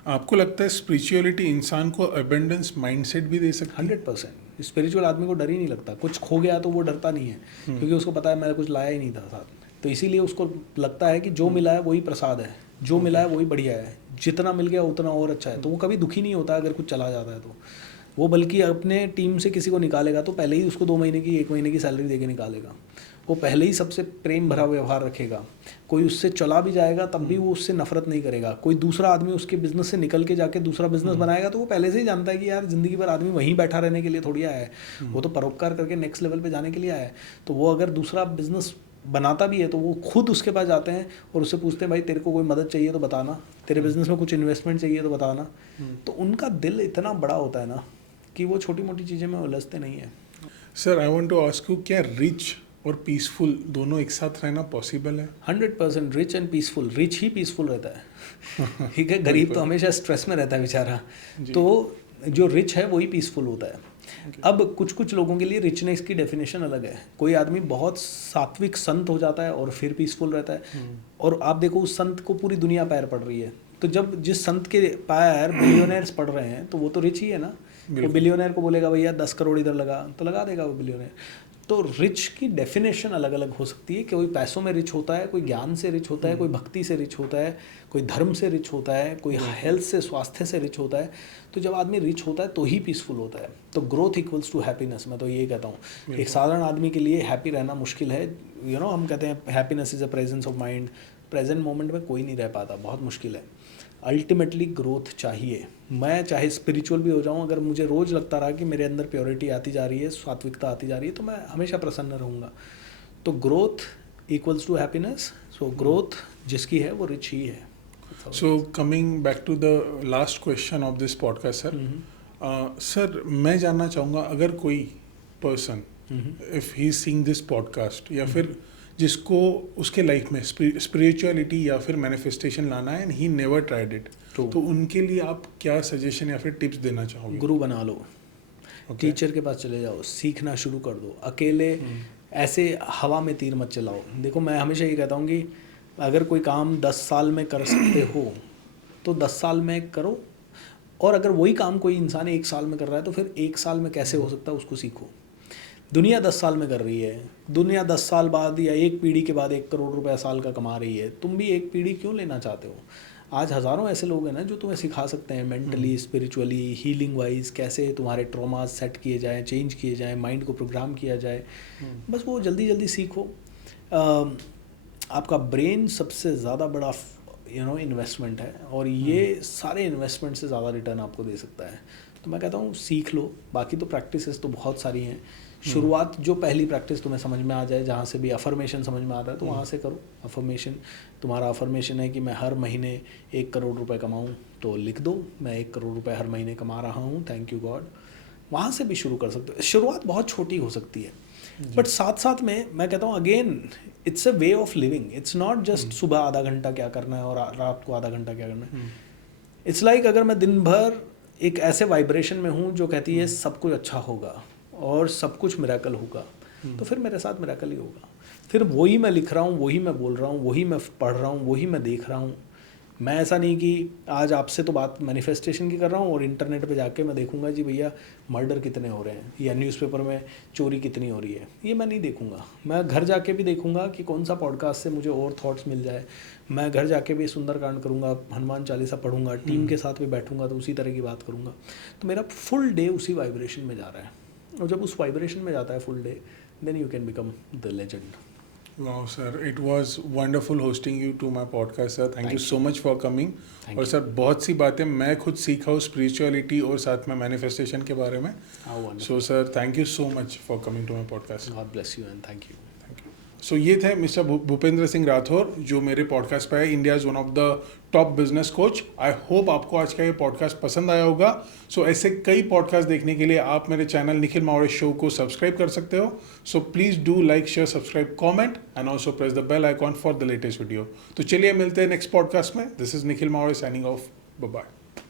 आपको लगता है स्पिरिचुअलिटी इंसान को अबेंडेंस माइंडसेट भी दे सकती है? 100%। स्पिरिचुअल आदमी को डर ही नहीं लगता। कुछ खो गया तो वो डरता नहीं है, क्योंकि उसको पता है मैंने कुछ लाया ही नहीं था साथ में। तो इसीलिए उसको लगता है कि जो मिला है वही प्रसाद है, जो मिला है वही बढ़िया है, जितना मिल गया उतना और अच्छा है। तो वो कभी दुखी नहीं होता अगर कुछ चला जाता है तो। वो बल्कि अपने टीम से किसी को निकालेगा तो पहले ही उसको 2 महीने की, 1 महीने की सैलरी दे के निकालेगा। वो पहले ही सबसे प्रेम भरा व्यवहार रखेगा। कोई उससे चला भी जाएगा तब भी वो उससे नफरत नहीं करेगा। कोई दूसरा आदमी उसके बिजनेस से निकल के जाके दूसरा बिजनेस बनाएगा तो वो पहले से ही जानता है कि यार ज़िंदगी भर आदमी वहीं बैठा रहने के लिए थोड़ी आया है, वो तो परोपकार करके नेक्स्ट लेवल पे जाने के लिए आया है। तो वो अगर दूसरा बिजनेस बनाता भी है तो वो खुद उसके पास जाते हैं और उससे पूछते हैं भाई तेरे को कोई मदद चाहिए तो बताना, तेरे बिजनेस में कुछ इन्वेस्टमेंट चाहिए तो बताना। तो उनका दिल इतना बड़ा होता है ना कि वो छोटी मोटी चीज़ें में उलझते नहीं है। Sir I want to ask you, क्या रिच और पीसफुल दोनों एक साथ रहना पॉसिबल है? 100% रिच एंड पीसफुल। रिच ही पीसफुल रहता है, ठीक है। गरीब तो हमेशा स्ट्रेस में रहता है बेचारा। तो जो रिच है वही पीसफुल होता है। अब कुछ कुछ लोगों के लिए रिचनेस की डेफिनेशन अलग है। कोई आदमी बहुत सात्विक संत हो जाता है और फिर पीसफुल रहता है। और आप देखो उस संत को पूरी दुनिया पैर पड़ रही है, तो जब जिस संत के पैर बिलियनर्स पड़ रहे हैं तो वो तो रिच ही है ना। वो बिलियनर को बोलेगा भैया 10 करोड़ इधर लगा तो लगा देगा वो बिलियनर। तो रिच की डेफिनेशन अलग अलग हो सकती है कि कोई पैसों में रिच होता है, कोई ज्ञान से रिच होता है, कोई भक्ति से रिच होता है, कोई धर्म से रिच होता है, कोई हेल्थ से, स्वास्थ्य से रिच होता है। तो जब आदमी रिच होता है तो ही पीसफुल होता है। तो ग्रोथ इक्वल्स टू हैप्पीनेस, मैं तो यही कहता हूँ। एक साधारण आदमी के लिए हैप्पी रहना मुश्किल है। हम कहते हैं happiness is a presence of mind. Present moment में कोई नहीं रह पाता, बहुत मुश्किल है। अल्टीमेटली ग्रोथ चाहिए। मैं चाहे स्पिरिचुअल भी हो जाऊं, अगर मुझे रोज़ लगता रहा कि मेरे अंदर प्योरिटी आती जा रही है, सात्विकता आती जा रही है, तो मैं हमेशा प्रसन्न रहूँगा। तो growth equals to happiness. So growth जिसकी है वो रिच ही है। So coming back to the last question of this podcast sir, sir मैं जानना चाहूँगा, अगर कोई person if he is seeing this podcast, या फिर जिसको उसके लाइफ में स्पिरिचुअलिटी या फिर मैनिफेस्टेशन लाना है and he never tried it, तो उनके लिए आप क्या सजेशन या फिर टिप्स देना चाहोगे? गुरु बना लो, टीचर के पास चले जाओ, सीखना शुरू कर दो। अकेले ऐसे हवा में तीर मत चलाओ। देखो मैं हमेशा ये कहता हूँ कि अगर कोई काम 10 साल में कर सकते हो तो 10 साल में करो, और अगर वही काम कोई इंसान 1 साल में कर रहा है तो फिर 1 साल में कैसे हो सकता है उसको सीखो। दुनिया 10 साल में कर रही है, दुनिया 10 साल बाद या एक पीढ़ी के बाद 1 करोड़ रुपया साल का कमा रही है। तुम भी एक पीढ़ी क्यों लेना चाहते हो? आज हज़ारों ऐसे लोग हैं ना जो तुम्हें सिखा सकते हैं मेंटली, स्पिरिचुअली, हीलिंग वाइज कैसे तुम्हारे ट्रॉमाज सेट किए जाएँ, चेंज किए जाएँ, माइंड को प्रोग्राम किया जाए। बस वो जल्दी जल्दी सीखो। आपका ब्रेन सबसे ज़्यादा बड़ा इन्वेस्टमेंट है, और ये सारे इन्वेस्टमेंट से ज़्यादा रिटर्न आपको दे सकता है। तो मैं कहता हूँ सीख लो। बाकी तो प्रैक्टिसेस तो बहुत सारी हैं। शुरुआत जो पहली प्रैक्टिस तुम्हें समझ में आ जाए, जहाँ से भी अफर्मेशन समझ में आता है तो वहाँ से करो अफर्मेशन। तुम्हारा अफर्मेशन है कि मैं हर महीने 1 करोड़ रुपए कमाऊँ, तो लिख दो मैं 1 करोड़ रुपए हर महीने कमा रहा हूँ, थैंक यू गॉड। वहाँ से भी शुरू कर सकते हो। शुरुआत बहुत छोटी हो सकती है, बट साथ साथ में मैं कहता हूँ again it's a way of living. It's not just सुबह आधा घंटा क्या करना है और रात को आधा घंटा क्या करना है। इट्स लाइक अगर मैं दिन भर एक ऐसे वाइब्रेशन में हूँ जो कहती है सब कुछ अच्छा होगा और सब कुछ मिरेकल होगा, तो फिर मेरे साथ मिरेकल ही होगा। फिर वही मैं लिख रहा हूँ, वही मैं बोल रहा हूँ, वही मैं पढ़ रहा हूँ, वही मैं देख रहा हूँ। मैं ऐसा नहीं कि आज आपसे तो बात मैनिफेस्टेशन की कर रहा हूँ और इंटरनेट पे जाके मैं देखूंगा जी भैया मर्डर कितने हो रहे हैं या न्यूज़पेपर में चोरी कितनी हो रही है, ये मैं नहीं देखूंगा। मैं घर जाके भी देखूंगा कि कौन सा पॉडकास्ट से मुझे और थॉट्स मिल जाए। मैं घर जाके भी सुंदरकांड करूँगा, हनुमान चालीसा पढ़ूंगा, टीम के साथ भी बैठूंगा तो उसी तरह की बात करूँगा। तो मेरा फुल डे उसी वाइब्रेशन में जा रहा है, और जब उस वाइब्रेशन में जाता है full day, then you can become the legend. Wow, sir, it was wonderful hosting you to my podcast, sir. Thank you so much for coming. और सर बहुत सी बातें मैं खुद सीखा हूँ स्पिरिचुअलिटी और साथ में मैनिफेस्टेशन के बारे में। So sir thank you so much for coming to my podcast. God bless you and thank you. So ये थे मिस्टर भूपेंद्र सिंह राठौर जो मेरे पॉडकास्ट पे है, India is one of the top business coach. I hope आपको आज का ये पॉडकास्ट पसंद आया होगा। सो ऐसे कई पॉडकास्ट देखने के लिए आप मेरे चैनल निखिल मावड़े शो को सब्सक्राइब कर सकते हो। So please do like share subscribe comment and also press the bell icon for the latest video. तो चलिए मिलते हैं नेक्स्ट पॉडकास्ट में। This is Nikhil Mawade signing off, bye bye.